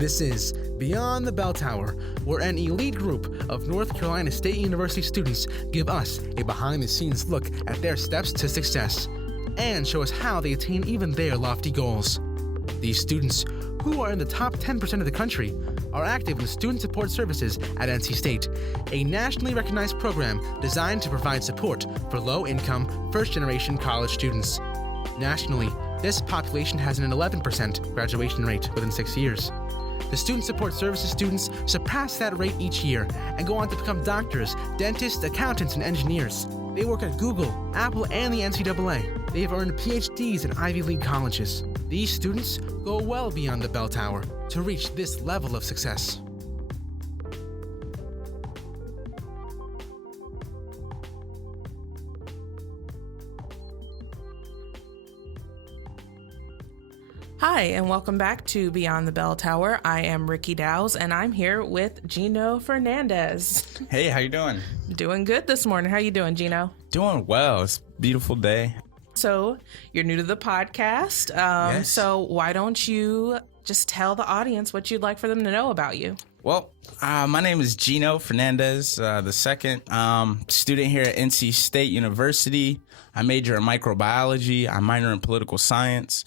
This is Beyond the Bell Tower, where an elite group of North Carolina State University students give us a behind-the-scenes look at their steps to success and show us how they attain even their lofty goals. These students, who are in the top 10% of the country, are active in Student Support Services at NC State, a nationally recognized program designed to provide support for low-income, first-generation college students. Nationally, this population has an 11% graduation rate within 6 years. The Student Support Services students surpass that rate each year and go on to become doctors, dentists, accountants, and engineers. They work at Google, Apple, and the NCAA. They have earned PhDs in Ivy League colleges. These students go well beyond the bell tower to reach this level of success. Hi, and welcome back to Beyond the Bell Tower. I am Ricky Dowes, and I'm here with Gino Fernandes. Hey, how you doing? Doing good this morning. How you doing, Gino? Doing well. It's a beautiful day. So, you're new to the podcast. Yes. So why don't you just tell the audience what you'd like for them to know about you? Well, my name is Gino Fernandes II, student here at NC State University. I major in microbiology. I minor in political science.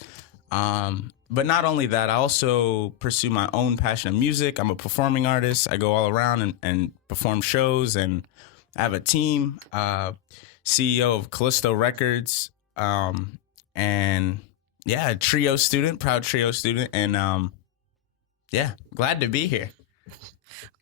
But not only that, I also pursue my own passion of music. I'm a performing artist. I go all around and perform shows, and I have a team, CEO of Callisto Records, and yeah, a trio student, proud trio student, and yeah, glad to be here.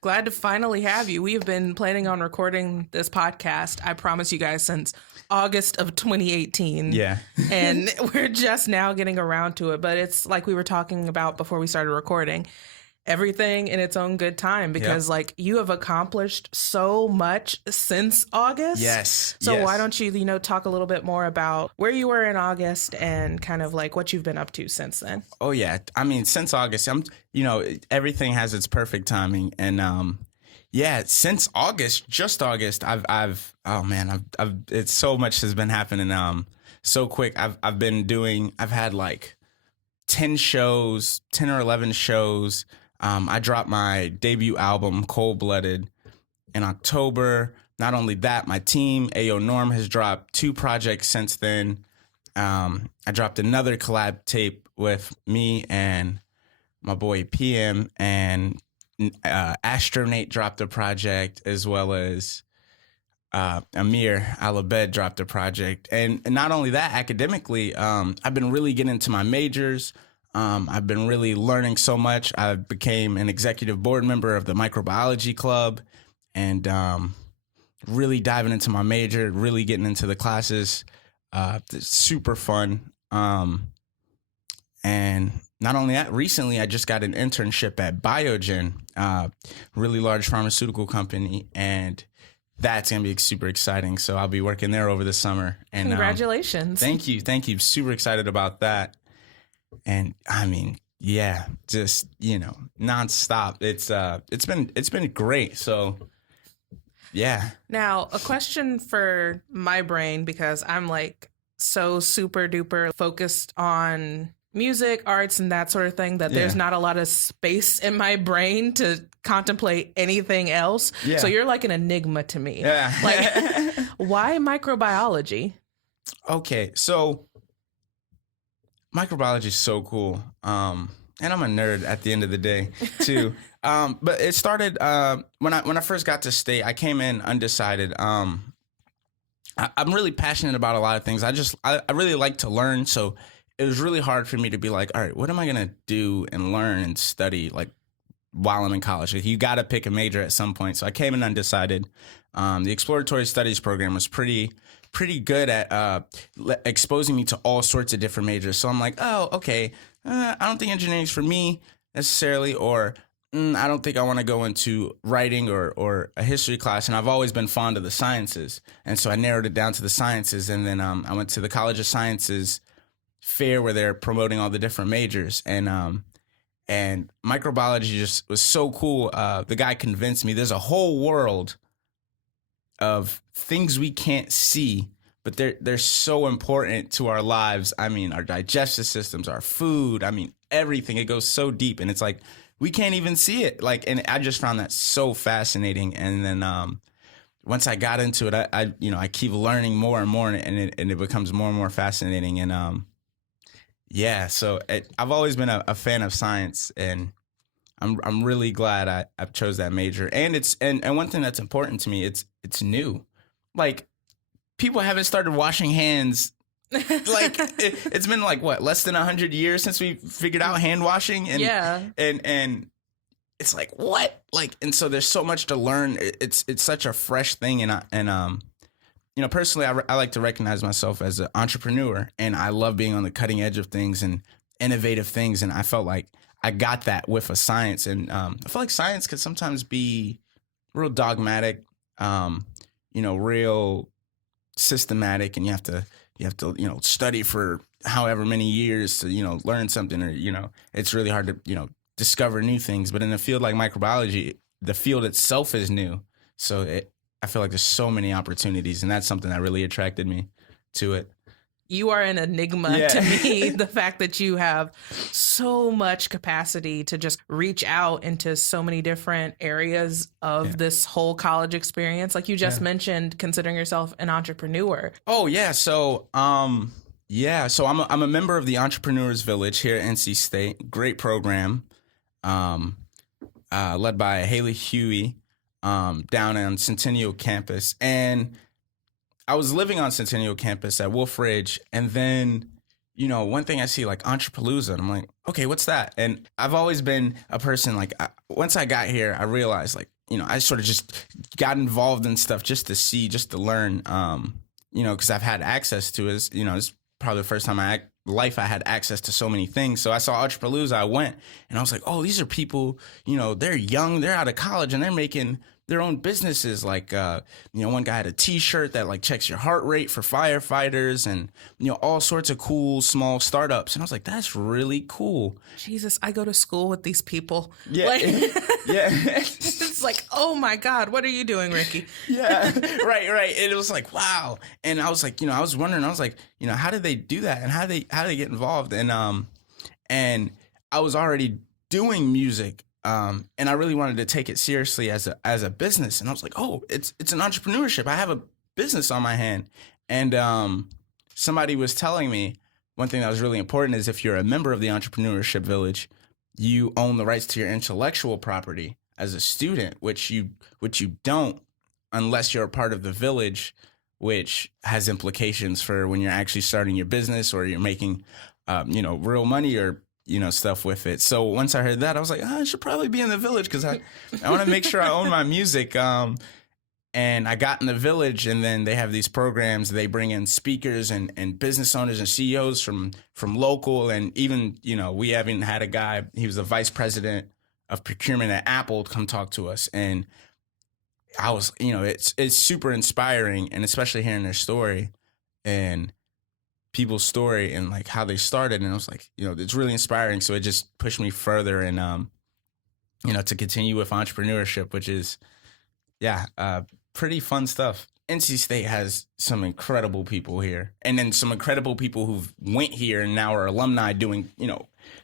Glad to finally have you. We have been planning on recording this podcast, I promise you guys, since August of 2018. Yeah. And we're just now getting around to it. But it's like we were talking about before we started recording, everything in its own good time, because like you have accomplished so much since August. Yes. So why don't you, talk a little bit more about where you were in August and kind of like what you've been up to since then? Oh, yeah. I mean, since August, everything has its perfect timing. And yeah, since August, just August, I've it's so much has been happening so quick. I've had like 10 or 11 shows. I dropped my debut album, Cold Blooded, in October. Not only that, my team, Ayo Norm, has dropped 2 projects since then. I dropped another collab tape with me and my boy PM, and Astronate dropped a project, as well as Amir Alabed dropped a project. And not only that, academically, I've been really getting into my majors. I've been really learning so much. I became an executive board member of the microbiology club, and really diving into my major, really getting into the classes. It's super fun. And not only that, recently I just got an internship at Biogen, really large pharmaceutical company, and that's going to be super exciting. So I'll be working there over the summer. And congratulations. Thank you. Super excited about that. And I mean, yeah, just, nonstop. It's been great. So yeah. Now, a question for my brain, because I'm like so super duper focused on music, arts, and that sort of thing, that there's not a lot of space in my brain to contemplate anything else. Yeah. So you're like an enigma to me. Yeah. Like, why microbiology? Okay, so microbiology is so cool. And I'm a nerd at the end of the day too. But it started when I first got to state. I came in undecided. I'm really passionate about a lot of things. I really like to learn. So it was really hard for me to be like, all right, what am I going to do and learn and study like while I'm in college? Like, you got to pick a major at some point. So I came in undecided. The exploratory studies program was pretty good at exposing me to all sorts of different majors. So I'm like, oh, okay, I don't think engineering's for me necessarily, or I don't think I want to go into writing or a history class. And I've always been fond of the sciences. And so I narrowed it down to the sciences. And then I went to the College of Sciences fair where they're promoting all the different majors. And microbiology just was so cool. The guy convinced me there's a whole world of things we can't see, but they're so important to our lives. I mean, our digestive systems, our food, I mean, everything. It goes so deep. And it's like, we can't even see it. Like, and I just found that so fascinating. And then once I got into it, I keep learning more and more, and it becomes more and more fascinating. And so I've always been a fan of science, and I'm really glad I've chose that major. And and one thing that's important to me, it's new. Like, people haven't started washing hands. Like, it's been like, what, less than 100 years since we figured out hand washing? And and it's like, what? Like, and so there's so much to learn. It's such a fresh thing. And personally, I like to recognize myself as an entrepreneur, and I love being on the cutting edge of things and innovative things. And I felt like I got that with a science. And I feel like science could sometimes be real dogmatic, real systematic, and you have to study for however many years to learn something, or it's really hard to discover new things. But in a field like microbiology, the field itself is new, so I feel like there's so many opportunities, and that's something that really attracted me to it. You are an enigma to me. The fact that you have so much capacity to just reach out into so many different areas of this whole college experience. Like you just mentioned, considering yourself an entrepreneur. Oh, yeah. So, I'm a member of the Entrepreneurs Village here at NC State. Great program, led by Haley Huey, down on Centennial campus. And I was living on Centennial campus at Wolf Ridge, and then, one thing I see, like, Entrepalooza, and I'm like, okay, what's that? And I've always been a person, like, once I got here, I realized, like, I sort of just got involved in stuff just to see, just to learn, because I've had access to it. It's probably the first time I had access to so many things. So I saw Entrepalooza, I went, and I was like, oh, these are people, they're young, they're out of college, and they're making their own businesses. Like, one guy had a T-shirt that like checks your heart rate for firefighters, and all sorts of cool small startups. And I was like, that's really cool. Jesus, I go to school with these people. Yeah, like, yeah. It's like, oh my God, what are you doing, Ricky? Yeah, right. And it was like, wow. And I was like, I was wondering. I was like, how did they do that, and how do they get involved? And I was already doing music. And I really wanted to take it seriously as a business. And I was like, oh, it's an entrepreneurship. I have a business on my hand. And somebody was telling me one thing that was really important is if you're a member of the Entrepreneurship Village, you own the rights to your intellectual property as a student, which you don't unless you're a part of the village, which has implications for when you're actually starting your business or you're making real money or stuff with it. So once I heard that, I was like, I should probably be in the village because I want to make sure I own my music. And I got in the village, and then they have these programs. They bring in speakers and business owners and CEOs from local, and even, we haven't had a guy, he was the vice president of procurement at Apple, come talk to us. And I was, it's super inspiring, and especially hearing their story and people's story and like how they started. And I was like, it's really inspiring. So it just pushed me further and, to continue with entrepreneurship, which is, pretty fun stuff. NC State has some incredible people here, and then some incredible people who've went here and now are alumni doing,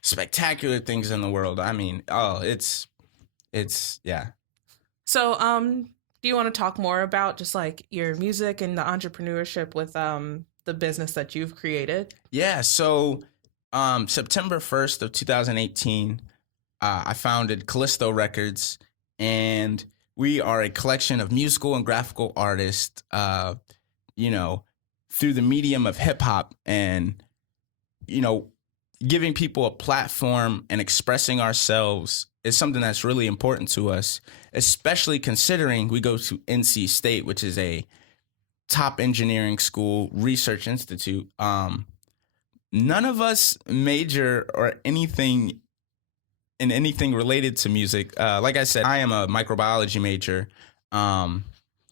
spectacular things in the world. I mean, it's yeah. So, do you want to talk more about just like your music and the entrepreneurship with, the business that you've created? Yeah. So September 1st of 2018, I founded Callisto Records, and we are a collection of musical and graphical artists, through the medium of hip hop, and, giving people a platform and expressing ourselves is something that's really important to us, especially considering we go to NC State, which is a top engineering school, research institute. None of us major or anything related to music. Like I said, I am a microbiology major.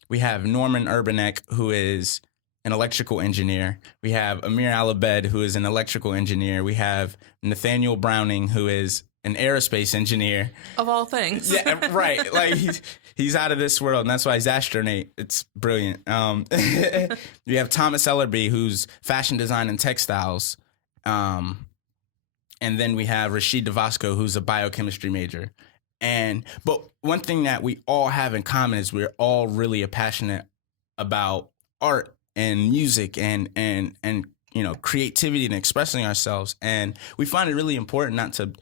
We have Norman Urbanek, who is an electrical engineer. We have Amir Alabed, who is an electrical engineer. We have Nathaniel Browning, who is an aerospace engineer. Of all things. Yeah, right. Like he's out of this world, and that's why he's astronaut. It's brilliant. We have Thomas Ellerby, who's fashion design and textiles. And then we have Rashid Devasco, who's a biochemistry major. But one thing that we all have in common is we're all really passionate about art and music and creativity and expressing ourselves. And we find it really important not to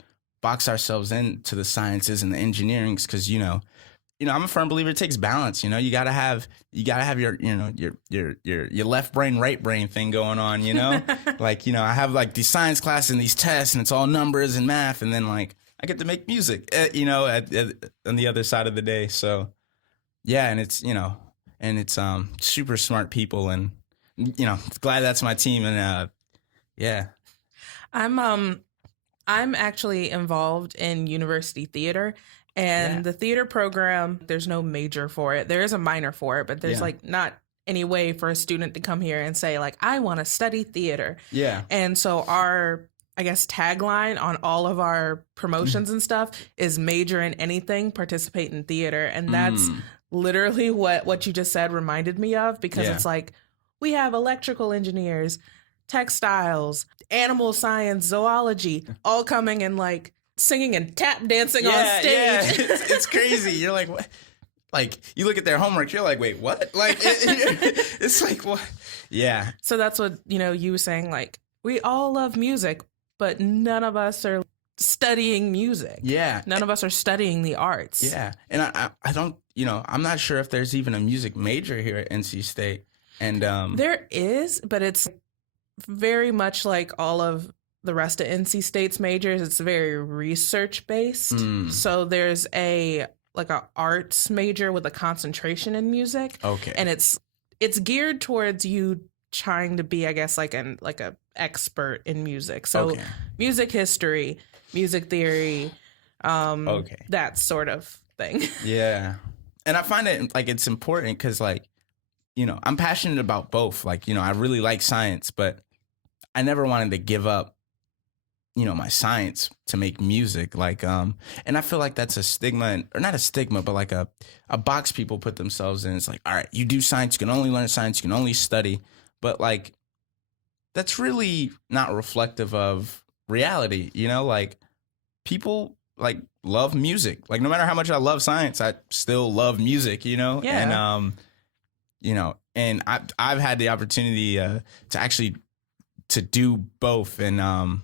box ourselves into the sciences and the engineerings, because I'm a firm believer it takes balance. You gotta have your your left brain, right brain thing going on. I have like these science classes and these tests, and it's all numbers and math, and then like I get to make music. On the other side of the day. So yeah, and it's super smart people, and glad that's my team, and yeah. I'm actually involved in university theater. And the theater program, there's no major for it. There is a minor for it, but there's like not any way for a student to come here and say like, I want to study theater. Yeah. And so our, I guess, tagline on all of our promotions and stuff is major in anything, participate in theater. And that's literally what you just said reminded me of, because it's like, we have electrical engineers, textiles, animal science, zoology, all coming and like singing and tap dancing on stage. Yeah, it's crazy. You're like, what? Like, you look at their homework, you're like, wait, what? Like, it's like, what? Yeah. So that's what, you were saying, like, we all love music, but none of us are studying music. Yeah. None of us are studying the arts. Yeah. And I don't, I'm not sure if there's even a music major here at NC State. And there is, but it's very much like all of the rest of NC State's majors. It's very research based. So there's a arts major with a concentration in music. Okay. And it's geared towards you trying to be, I guess, like a expert in music. So music history, music theory, that sort of thing. Yeah. And I find it like it's important because like, I'm passionate about both. Like, I really like science, but I never wanted to give up my science to make music. Like, and I feel like that's a stigma, or not a stigma, but like a box people put themselves in. It's like, all right, you do science, you can only learn science, you can only study. But like, that's really not reflective of reality. Like people like love music. Like no matter how much I love science, I still love music, Yeah. And, I've had the opportunity to actually to do both. And,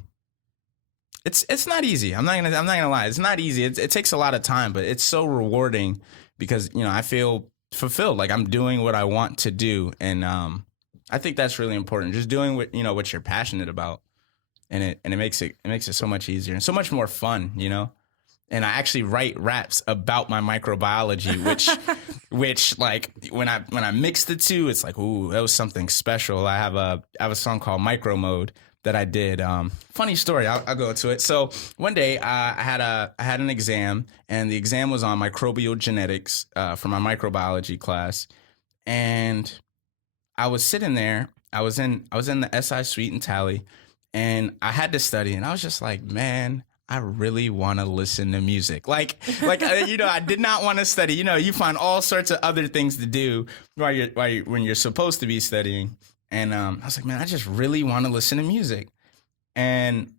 it's not easy. I'm not gonna lie. It's not easy. It takes a lot of time, but it's so rewarding because, I feel fulfilled. Like I'm doing what I want to do. And, I think that's really important. Just doing what you're passionate about. And it makes it so much easier and so much more fun, And I actually write raps about my microbiology, which like when I mix the two, it's like, ooh, that was something special. I have a song called Micro Mode that I did. Funny story. I'll go into it. So one day I had an exam, and the exam was on microbial genetics for my microbiology class, and I was sitting there. I was in the SI suite in Tally, and I had to study, and I was just like, man, I really want to listen to music. Like I did not want to study. You find all sorts of other things to do when you're supposed to be studying. And I was like, man, I just really want to listen to music. And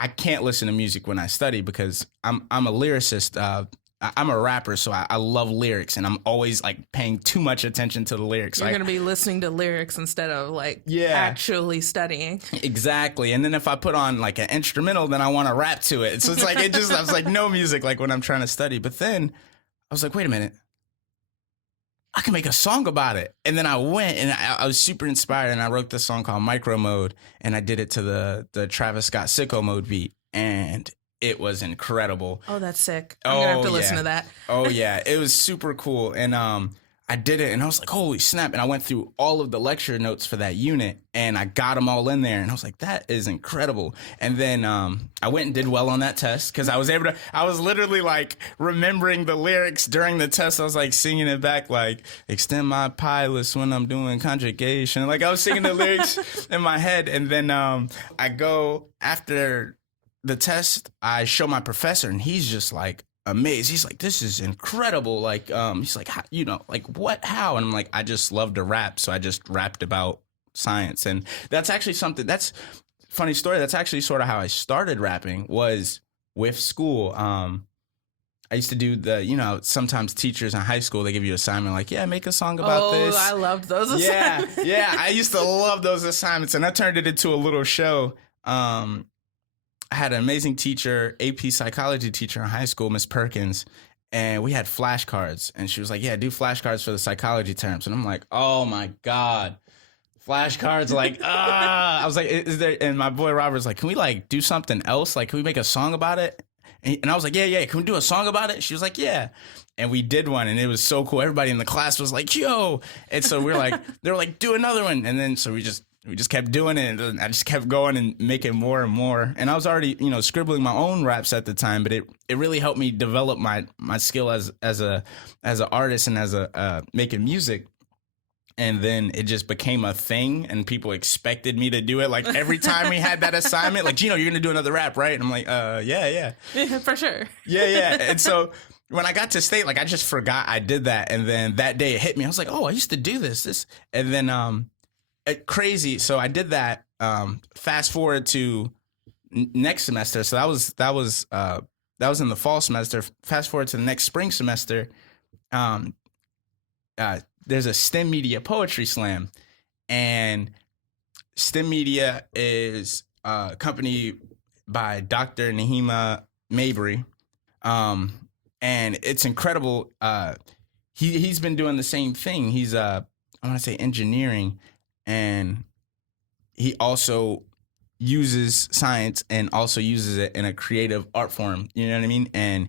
I can't listen to music when I study because I'm a lyricist. I'm a rapper, so I love lyrics, and I'm always like paying too much attention to the lyrics. You're going to be listening to lyrics instead of actually studying. Exactly. And then if I put on like an instrumental, then I want to rap to it. So it's like, I was like, no music like when I'm trying to study. But then I was like, wait a minute. I can make a song about it. And then I went and I was super inspired, and I wrote this song called Micro Mode, and I did it to the Travis Scott Sicko Mode beat. And it was incredible. Oh, that's sick. I'm going to have to listen to that. Oh, yeah. It was super cool. And I did it, and I was like, holy snap. And I went through all of the lecture notes for that unit, and I got them all in there. And I was like, that is incredible. And then I went and did well on that test because I was literally like remembering the lyrics during the test. I was like singing it back, like, extend my pilus when I'm doing conjugation. Like I was singing the lyrics in my head. And then I go after the test, I show my professor, and he's just like amazed. He's like, this is incredible. Like, he's like, like what, how? And I'm like, I just love to rap. So I just rapped about science. And that's actually something funny story. That's actually sort of how I started rapping, was with school. I used to do sometimes teachers in high school, they give you an assignment like, yeah, make a song about this. Oh, I loved those assignments. Yeah, I used to love those assignments, and I turned it into a little show. I had an amazing teacher, AP psychology teacher in high school, Miss Perkins, and we had flashcards, and she was like, yeah, do flashcards for the psychology terms. And I'm like, oh my God. Flashcards, like, I was like, is there, and my boy Robert was like, can we like do something else? Like, can we make a song about it? And I was like, yeah, can we do a song about it? She was like, yeah. And we did one, and it was so cool. Everybody in the class was like, yo. And so we were like, they were like, do another one. And then so we just kept doing it, and I just kept going and making more and more. And I was already, scribbling my own raps at the time, but it really helped me develop my skill as an artist and as a making music. And then it just became a thing, and people expected me to do it. Like every time we had that assignment, like, Gino, you're going to do another rap, right? And I'm like, yeah. For sure. Yeah. And so when I got to state, like, I just forgot I did that. And then that day it hit me. I was like, oh, I used to do this. And then crazy. So I did that. Fast forward to next semester. So that was in the fall semester. Fast forward to the next spring semester. There's a STEM Media Poetry Slam, and STEM Media is a company by Dr. Nahima Mabry, and it's incredible. He's been doing the same thing. He's I want to say engineering, and he also uses science and also uses it in a creative art form. You know what I mean?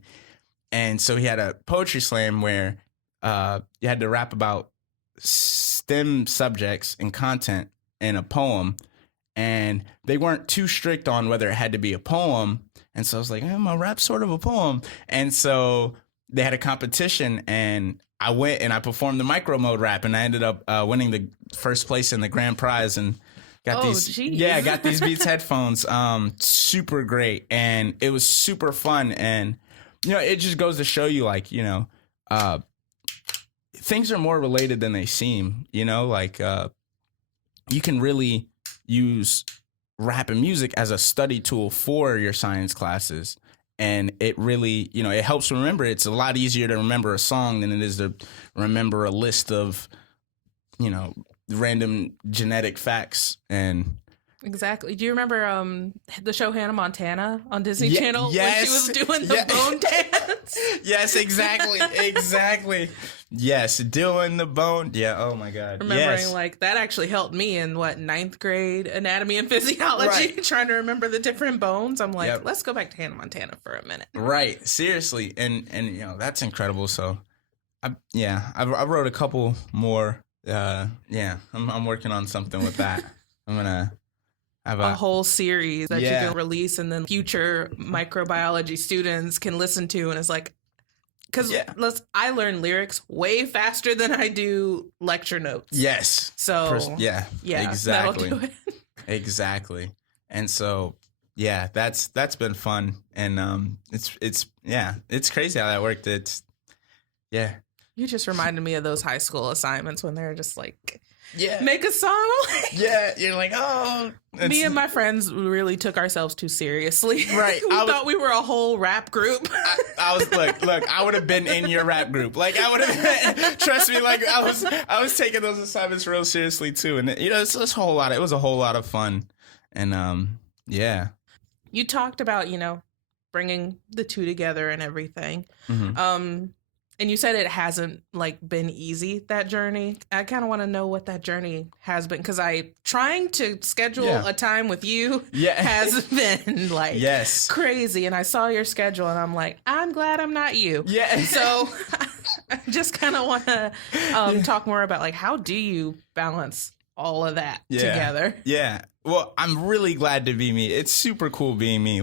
And so he had a poetry slam where you had to rap about STEM subjects and content in a poem, and they weren't too strict on whether it had to be a poem. And so I was like, my rap's sort of a poem. And so they had a competition, and I went and I performed the micro mode rap, and I ended up winning the first place in the grand prize, and got got these Beats headphones. Super great, and it was super fun. And it just goes to show you, like, things are more related than they seem. Like you can really use rap and music as a study tool for your science classes, and it really, it helps remember. It's a lot easier to remember a song than it is to remember a list of random genetic facts. And exactly. Do you remember the show Hannah Montana on Disney Channel yes, when she was doing the bone dance? Yes, exactly. Yes, doing the bone. Yeah, oh my God. Remembering like that actually helped me in ninth grade anatomy and physiology, trying to remember the different bones. I'm like, let's go back to Hannah Montana for a minute. Right, seriously. And that's incredible. So I wrote a couple more. I'm working on something with that. I'm gonna have a whole series that you can release, and then future microbiology students can listen to, and it's like, because I learn lyrics way faster than I do lecture notes. Yes. So exactly. That'll do it. Exactly. And so that's been fun, and it's crazy how that worked. You just reminded me of those high school assignments when they're just like, make a song. You're like, oh. Me and my friends really took ourselves too seriously. Right. We thought we were a whole rap group. I was look, I would have been in your rap group. Like, I would have, trust me, like, I was taking those assignments real seriously too. And it was a whole lot of fun. And You talked about, bringing the two together and everything. Mm-hmm. And you said it hasn't been easy, that journey. I kind of want to know what that journey has been, because trying to schedule a time with you has been crazy. And I saw your schedule and I'm like, I'm glad I'm not you. Yeah. So I just kind of want to talk more about how do you balance all of that together? Yeah. Well, I'm really glad to be me. It's super cool being me.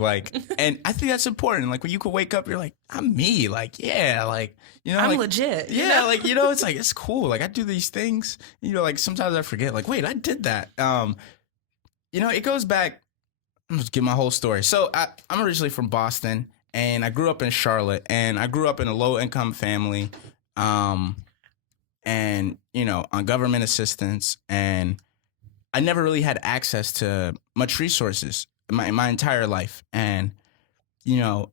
And I think that's important. When you can wake up, you're like, I'm me. I'm legit. Yeah. It's it's cool. I do these things. Sometimes I forget. Wait, I did that. It goes back. I'm just give my whole story. So I'm originally from Boston, and I grew up in Charlotte, and I grew up in a low income family, and on government assistance, and I never really had access to much resources my entire life. And, you know,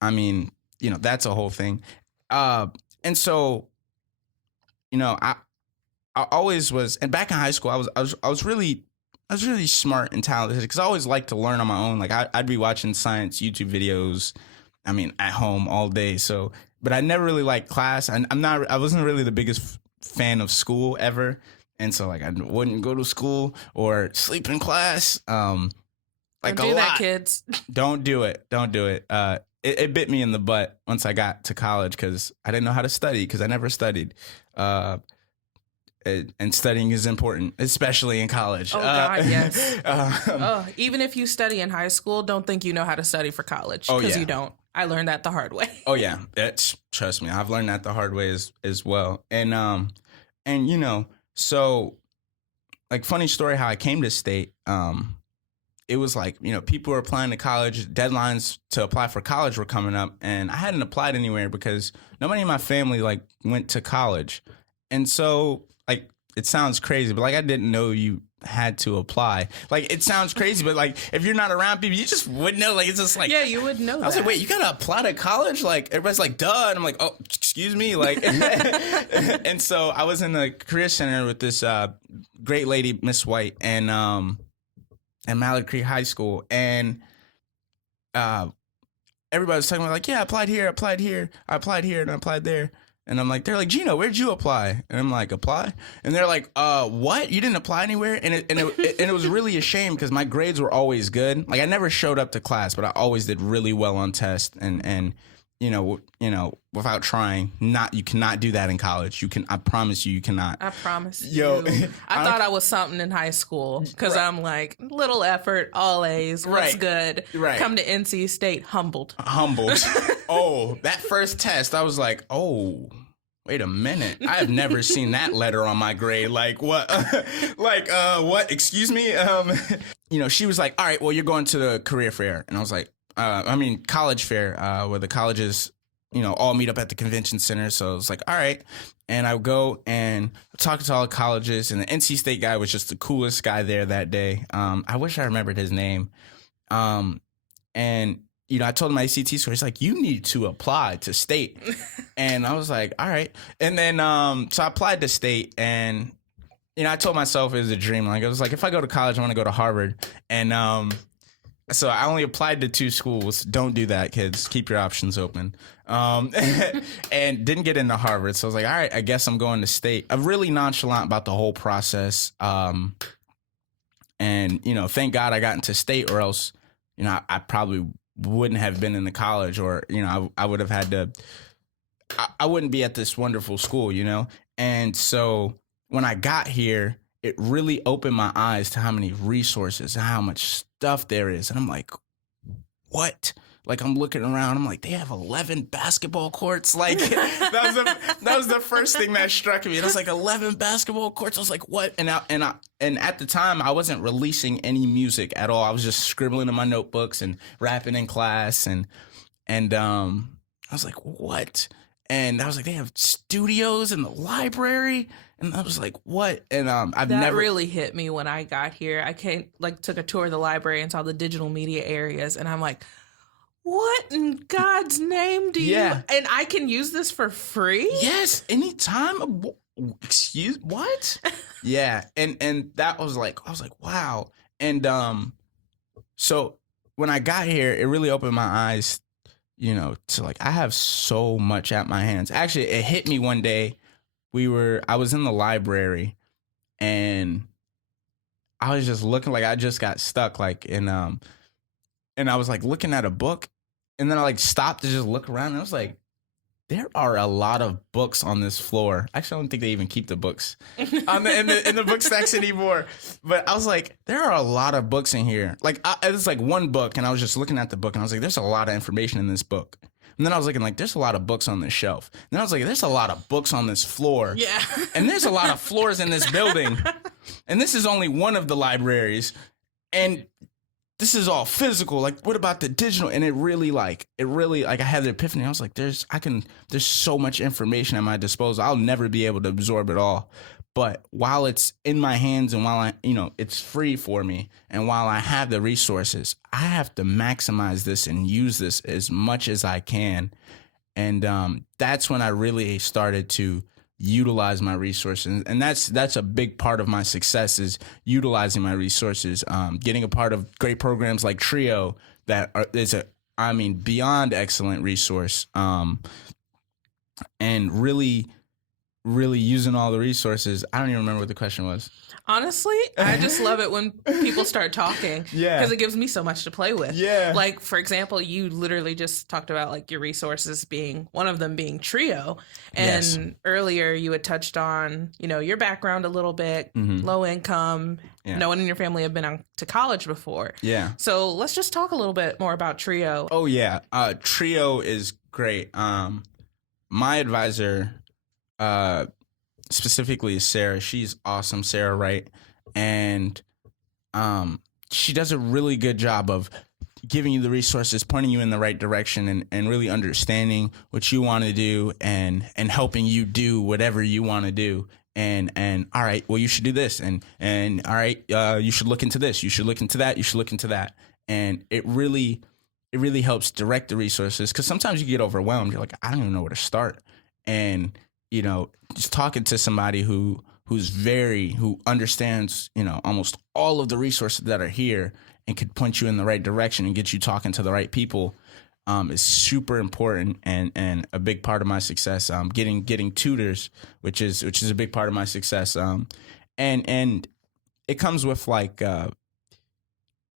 I mean, you know, that's a whole thing. And so, you know, I always was, and back in high school, I was really smart and talented because I always liked to learn on my own. Like I'd be watching science YouTube videos, I mean, at home all day. So, but I never really liked class. I wasn't really the biggest fan of school ever. And so like I wouldn't go to school or sleep in class. Like don't do that, kids. Don't do it. Don't do it. It bit me in the butt once I got to college because I didn't know how to study because I never studied. And studying is important, especially in college. Oh, God, yes. Even if you study in high school, don't think you know how to study for college because you don't. I learned that the hard way. Oh, yeah. Trust me. I've learned that the hard way as well. And you know, so like funny story how I came to state. It was like, you know, people were applying to college. Deadlines to apply for college were coming up. And I hadn't applied anywhere because nobody in my family like went to college. And so like, it sounds crazy, but like, I didn't know you had to apply. Like, it sounds crazy, but like, if you're not around people, you just wouldn't know. Like, it's just like, yeah, you would know. I was like, wait, you got to apply to college? Like, everybody's like, duh. And I'm like, oh, excuse me. Like, and so I was in the career center with this great lady, Miss White, and Mallard Creek High School. And everybody was talking about like, yeah, I applied here, and I applied there. And I'm like, they're like, Gino, where'd you apply? And I'm like, apply? And they're like, what? You didn't apply anywhere? And it was really a shame because my grades were always good. Like I never showed up to class, but I always did really well on tests. And you know, without trying, you cannot do that in college. I promise you cannot. I promise you. I thought I was something in high school because right. I'm like, little effort, all A's, what's right. good? Right. Come to NC State, humbled. Oh, that first test, I was like, oh, wait a minute. I have never seen that letter on my grade. Like, what? What? Excuse me? You know, she was like, all right, well, you're going to the career fair. And I was like, college fair, where the colleges, you know, all meet up at the convention center. So it's like, all right. And I would go and talk to all the colleges, and the NC State guy was just the coolest guy there that day. I wish I remembered his name. And, you know, I told him my ACT score. He's like, you need to apply to state. And I was like, all right. And then, so I applied to state, and, you know, I told myself it was a dream. Like, I was like, if I go to college, I want to go to Harvard. And, so I only applied to 2 schools. Don't do that, kids. Keep your options open. And didn't get into Harvard. So I was like, all right, I guess I'm going to state. I'm really nonchalant about the whole process. And, you know, thank God I got into state, or else, you know, I probably wouldn't have been in the college, or, you know, I would have had to, I wouldn't be at this wonderful school, you know? And so when I got here, it really opened my eyes to how many resources and how much stuff there is. And I'm like, what? Like, I'm looking around, I'm like, they have 11 basketball courts. Like, that was the first thing that struck me. And I was like, 11 basketball courts. I was like, what? And at the time, I wasn't releasing any music at all. I was just scribbling in my notebooks and rapping in class. And I was like, what? And I was like, they have studios in the library. And I was like, what? And that really hit me when I got here. I took a tour of the library and saw the digital media areas, and I'm like, what in God's name do you? And I can use this for free? Yes, anytime. Excuse what? Yeah, and that was like, I was like, wow. And so when I got here, it really opened my eyes, you know, to like, I have so much at my hands. Actually, it hit me one day. I was in the library, and I was just looking, like I just got stuck, like and I was like looking at a book, and then I like stopped to just look around, and I was like, there are a lot of books on this floor. Actually, I don't think they even keep the books in the book stacks anymore. But I was like, there are a lot of books in here. Like it was like one book, and I was just looking at the book, and I was like, there's a lot of information in this book. And then I was looking like, there's a lot of books on this shelf. And then I was like, there's a lot of books on this floor. Yeah. And there's a lot of floors in this building. And this is only one of the libraries. And this is all physical. Like, what about the digital? And it really like I had the epiphany. I was like, there's so much information at my disposal. I'll never be able to absorb it all. But while it's in my hands and while it's free for me, and while I have the resources, I have to maximize this and use this as much as I can. And that's when I really started to utilize my resources. And that's a big part of my success, is utilizing my resources, getting a part of great programs like Trio is beyond excellent resource, and really using all the resources. I don't even remember what the question was. Honestly, I just love it when people start talking. Yeah. Because it gives me so much to play with. Yeah. Like, for example, you literally just talked about like your resources being, one of them being Trio. And Yes. earlier you had touched on, your background a little bit, low income. Yeah. No one in your family had been on to college before. Yeah. So let's just talk a little bit more about Trio. Oh, yeah. Trio is great. My advisor, specifically is Sarah. She's awesome, Sarah Wright. And she does a really good job of giving you the resources, pointing you in the right direction, and really understanding what you want to do, and helping you do whatever you want to do. And all right, well, you should do this. And all right, you should look into this. You should look into that. You should look into that. And it really helps direct the resources, because sometimes you get overwhelmed. You're like, I don't even know where to start. And just talking to somebody who understands, almost all of the resources that are here and could point you in the right direction and get you talking to the right people, is super important, and a big part of my success. Getting tutors, which is a big part of my success. And it comes with like,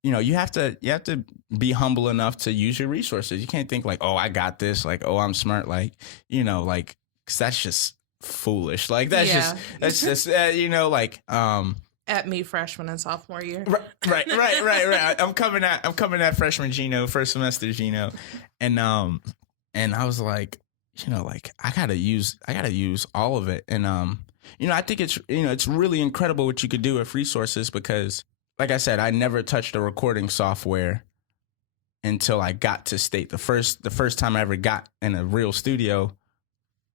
you have to be humble enough to use your resources. You can't think like, oh, I got this, like, oh, I'm smart, like, like, 'cause that's just foolish. Like that's just At me freshman and sophomore year. Right. I'm coming at freshman Gino, first semester Gino, and I was like, I gotta use all of it, and I think it's really incredible what you could do with resources, because, like I said, I never touched a recording software until I got to state. The first time I ever got in a real studio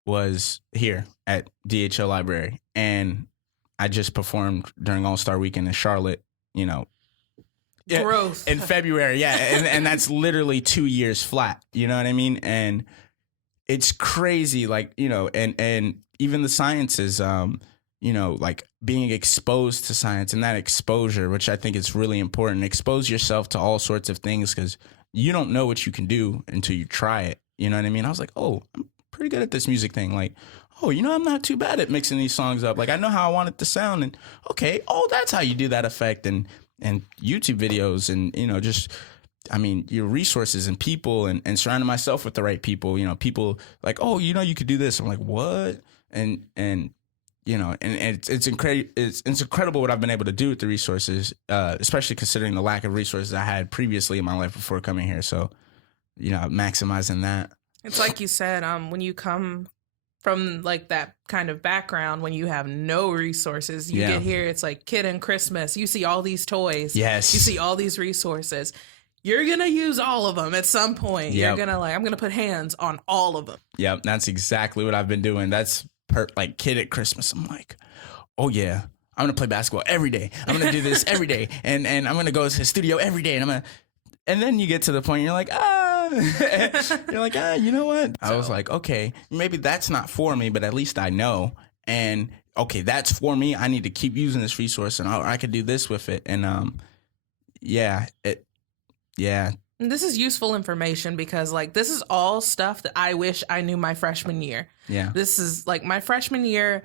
was here at DHL Library, and I just performed during All-Star Weekend in Charlotte, Growth. in February. Yeah. And that's literally 2 years flat. You know what I mean? And it's crazy. Like, and even the sciences, like being exposed to science, and that exposure, which I think is really important. Expose yourself to all sorts of things, because you don't know what you can do until you try it. You know what I mean? I was like, oh, I'm pretty good at this music thing. Like, oh, I'm not too bad at mixing these songs up. Like, I know how I want it to sound. And okay, oh, that's how you do that effect. And YouTube videos, and, your resources and people, and surrounding myself with the right people, people like, oh, you could do this. I'm like, what? And it's incredible what I've been able to do with the resources, especially considering the lack of resources I had previously in my life before coming here. So, maximizing that. It's like you said, when you come from like that kind of background, when you have no resources, you get here, it's like Kid and Christmas. You see all these toys. Yes. You see all these resources. You're going to use all of them at some point. Yep. You're going to I'm going to put hands on all of them. Yep. That's exactly what I've been doing. That's like Kid at Christmas. I'm like, oh yeah, I'm going to play basketball every day. I'm going to do this every day. And I'm going to go to the studio every day. And then you get to the point, you're like, you're like, you know what? I was like, okay, maybe that's not for me, but at least I know. And okay, that's for me. I need to keep using this resource, and I could do this with it. And yeah. And this is useful information, because like this is all stuff that I wish I knew my freshman year. Yeah. This is like my freshman year.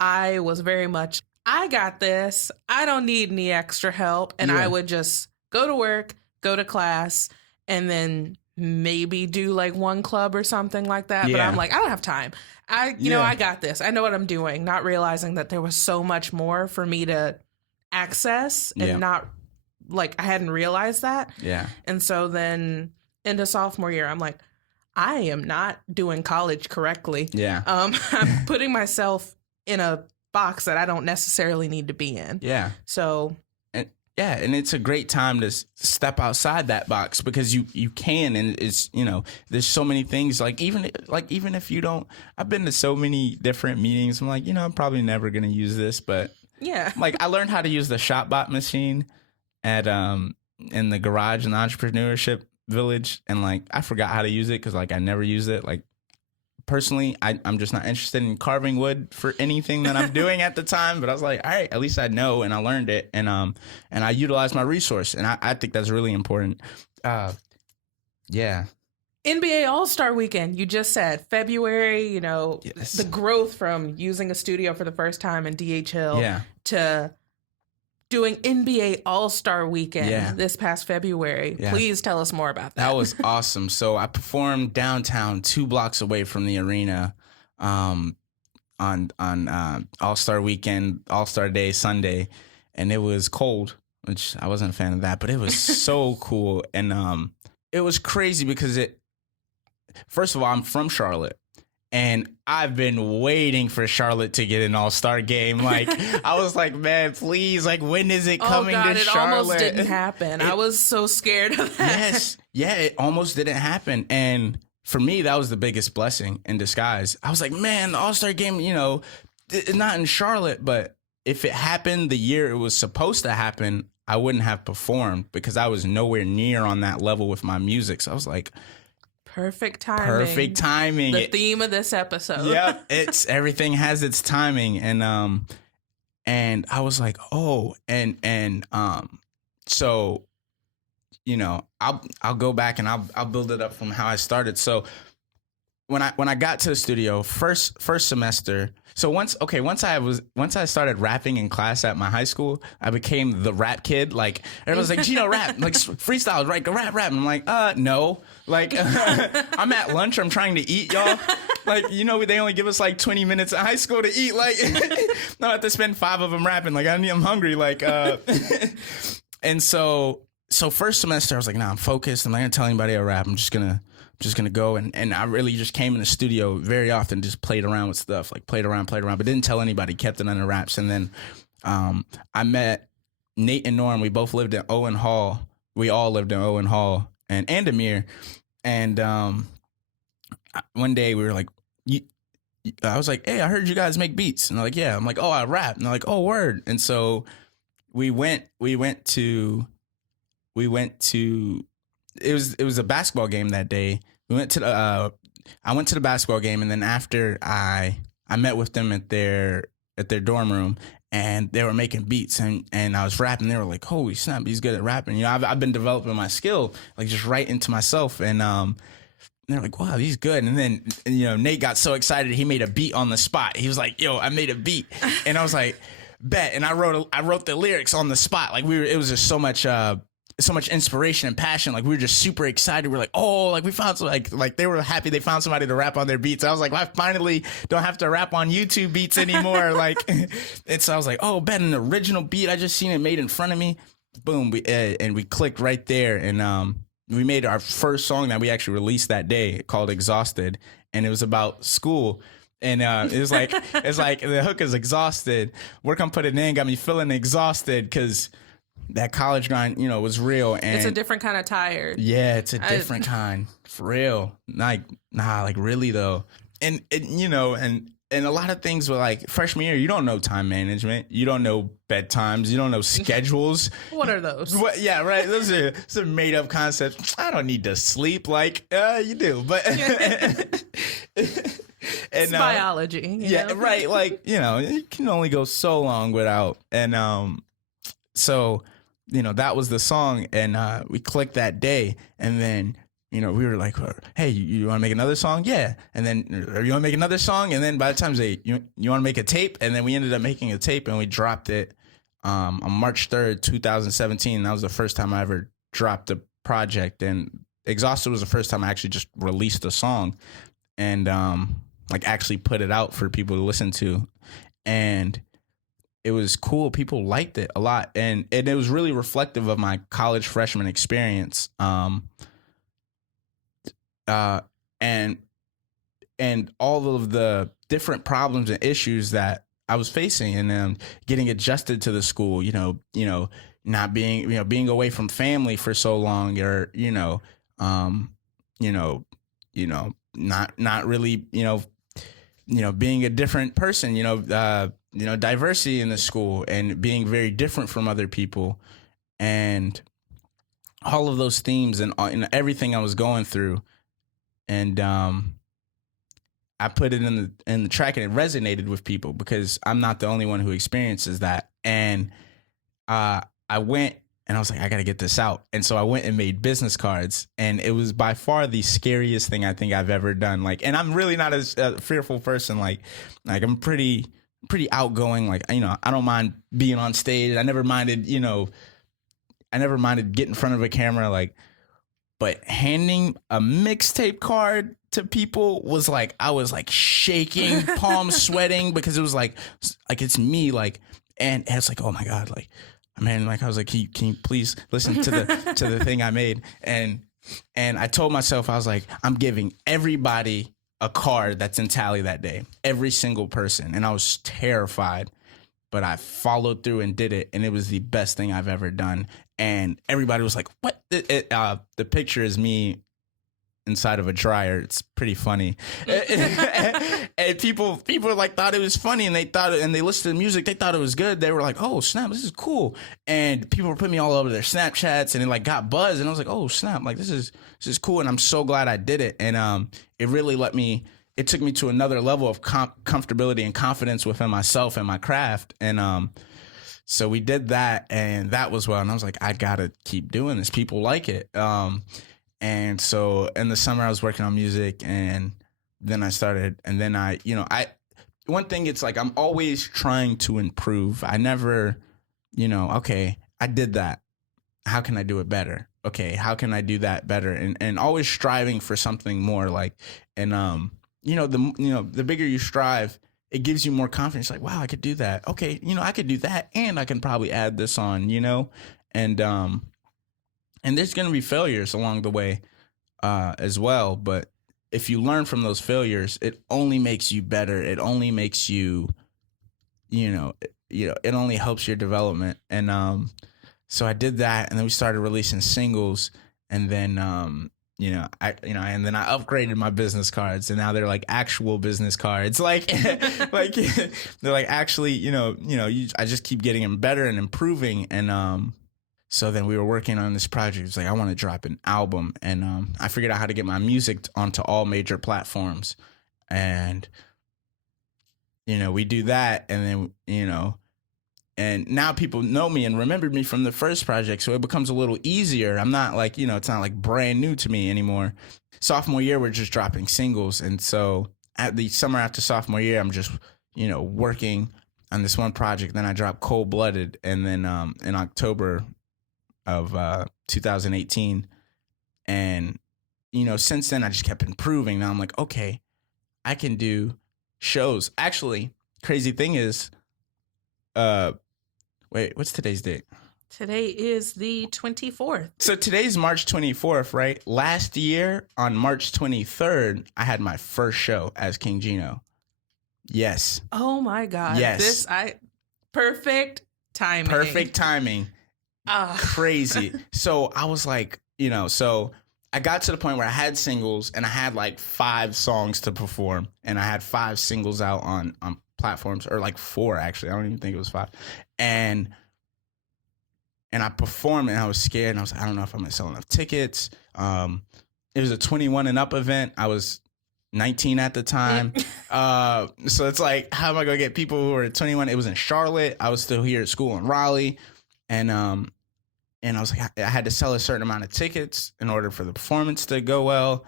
I was very much, I got this. I don't need any extra help. And I would just go to work, go to class, and then maybe do like one club or something like that. But I'm like, I don't have time. I got this. I know what I'm doing. Not realizing that there was so much more for me to access, and not like I hadn't realized that. Yeah. And so then into sophomore year, I'm like, I am not doing college correctly. Yeah. I'm putting myself in a box that I don't necessarily need to be in. Yeah. So Yeah, and it's a great time to step outside that box because you can, and it's, there's so many things even if you don't. I've been to so many different meetings. I'm like, I'm probably never gonna use this, but Yeah. I learned how to use the ShopBot machine at in the garage in the entrepreneurship village, and I forgot how to use it because I never used it. Personally, I'm just not interested in carving wood for anything that I'm doing at the time. But I was like, all right, at least I know and I learned it, and I utilized my resource, and I think that's really important. Yeah. NBA All-Star Weekend, you just said February, Yes. the growth from using a studio for the first time in DHL to doing NBA All-Star Weekend this past February. Yeah. Please tell us more about that. That was awesome. So I performed downtown 2 blocks away from the arena on All-Star Weekend, All-Star Day, Sunday, and it was cold, which I wasn't a fan of that, but it was so cool. And it was crazy because first of all, I'm from Charlotte. And I've been waiting for Charlotte to get an all-star game. I was like, man, please, when is it coming to Charlotte? It almost didn't happen. I was so scared of that. Yes. Yeah, it almost didn't happen. And for me, that was the biggest blessing in disguise. I was like, man, the all-star game, not in Charlotte, but if it happened the year it was supposed to happen, I wouldn't have performed because I was nowhere near on that level with my music. So I was like, perfect timing. Perfect timing. The theme of this episode. Yeah, everything has its timing, and I was like, oh, and so, I'll go back and I'll build it up from how I started. So when I got to the studio first semester. So once I started rapping in class at my high school, I became the rap kid. Everyone's like, Gino, rap, freestyle, right? Go rap. And I'm like, no. I'm at lunch. I'm trying to eat, y'all. They only give us 20 minutes in high school to eat. I have to spend 5 of them rapping. I'm hungry. And so first semester, I was like, nah, I'm focused. I'm not gonna tell anybody I rap. I'm just gonna go, and I really just came in the studio very often, just played around with stuff, played around, but didn't tell anybody, kept it under wraps. And then I met Nate and Norm. We both lived in Owen Hall. We all lived in Owen Hall and Amir. And one day we were like, I was like, hey, I heard you guys make beats. And they're like, yeah. I'm like, oh, I rap. And they're like, oh, word. And so we went to it was a basketball game that day. I went to the basketball game, and then after I met with them at their dorm room, and they were making beats, and I was rapping. They were like, holy snap, he's good at rapping. I've been developing my skill, just right into myself, and they're like, wow, he's good. And then Nate got so excited he made a beat on the spot. He was like, yo, I made a beat, and I was like, bet. And I wrote the lyrics on the spot. It was just so much inspiration and passion. We were just super excited. We're like, oh, we found some, they were happy they found somebody to rap on their beats. I was like, I finally don't have to rap on YouTube beats anymore. And so I was like, oh, bet, an original beat. I just seen it made in front of me. Boom. We clicked right there. And we made our first song that we actually released that day called Exhausted. And it was about school. And it was it's the hook is exhausted. Work on putting in got me feeling exhausted because that college grind, was real. And it's a different kind of tired. Yeah, it's a different kind. For real. Really though. And a lot of things were freshman year, you don't know time management. You don't know bedtimes. You don't know schedules. What are those? Yeah, right. Those are made up concepts. I don't need to sleep. You do. But it's biology. Yeah, right. You can only go so long without. And so, that was the song, and we clicked that day, and then, we were like, hey, you want to make another song? Yeah. And then, or you want to make another song? And then by the time you want to make a tape? And then we ended up making a tape, and we dropped it on March 3rd, 2017. That was the first time I ever dropped a project, and Exhausted was the first time I actually just released a song and actually put it out for people to listen to. And it was cool. People liked it a lot. And it was really reflective of my college freshman experience. And all of the different problems and issues that I was facing, and getting adjusted to the school, not being, being away from family for so long, or, you know, not really, being a different person, diversity in the school and being very different from other people, and all of those themes and everything I was going through. And I put it in the track, and it resonated with people because I'm not the only one who experiences that. And I went and I was like, I got to get this out. And so I went and made business cards, and it was by far the scariest thing I think I've ever done. Like, and I'm really not a fearful person. Like I'm pretty outgoing. Like, I don't mind being on stage. I never minded getting in front of a camera. Like, but handing a mixtape card to people was like, I was like shaking, palms sweating, because it was like it's me. Like, and it's like, oh my God, like, man, like I was like, can you please listen to the thing I made? And I told myself, I was like, I'm giving everybody a card that's in tally that day, every single person. And I was terrified, but I followed through and did it, and it was the best thing I've ever done. And everybody was like, what? The picture is me inside of a dryer. It's pretty funny. And people like thought it was funny, and they listened to the music. They thought it was good. They were like, oh snap, this is cool. And people were putting me all over their Snapchats, and it like got buzz. And I was like, oh snap, like this is cool. And I'm so glad I did it. And it really it took me to another level of comfortability and confidence within myself and my craft. And so we did that, and that was well. And I was like, I gotta keep doing this. People like it. And so in the summer I was working on music, and then I started, and then one thing, it's like, I'm always trying to improve. I never, okay, I did that. How can I do it better? Okay, how can I do that better? And always striving for something more, like, and the bigger you strive, it gives you more confidence. Like, wow, I could do that. Okay, I could do that, and I can probably add this on, and there's going to be failures along the way as well. But if you learn from those failures, it only makes you better. It only makes you, it only helps your development. And so I did that, and then we started releasing singles, and then and then I upgraded my business cards, and now they're like actual business cards. Like, like they're like actually, I just keep getting them better and improving. And so then we were working on this project. It's like, I want to drop an album, and I figured out how to get my music onto all major platforms. And we do that, and then and now people know me and remembered me from the first project, so it becomes a little easier. I'm not like, it's not like brand new to me anymore. Sophomore year, we're just dropping singles, and so at the summer after sophomore year, I'm just working on this one project. Then I dropped Cold Blooded, and then in October of 2018, and since then I just kept improving. Now I'm like, okay, I can do shows. Actually, crazy thing is, wait, what's today's date? Today is the 24th. So today's March 24th, right? Last year on March 23rd, I had my first show as King Gino. Yes. Oh my God. Yes. Perfect timing. Perfect timing. Crazy. So I was like, so I got to the point where I had singles, and I had like 5 songs to perform, and I had 5 singles out on platforms, or like 4 actually. I don't even think it was 5. And I performed, and I was scared, and I was like, I don't know if I'm gonna sell enough tickets. It was a 21 and up event. I was 19 at the time. So it's like, how am I gonna get people who are 21? It was in Charlotte. I was still here at school in Raleigh. And I was like, I had to sell a certain amount of tickets in order for the performance to go well.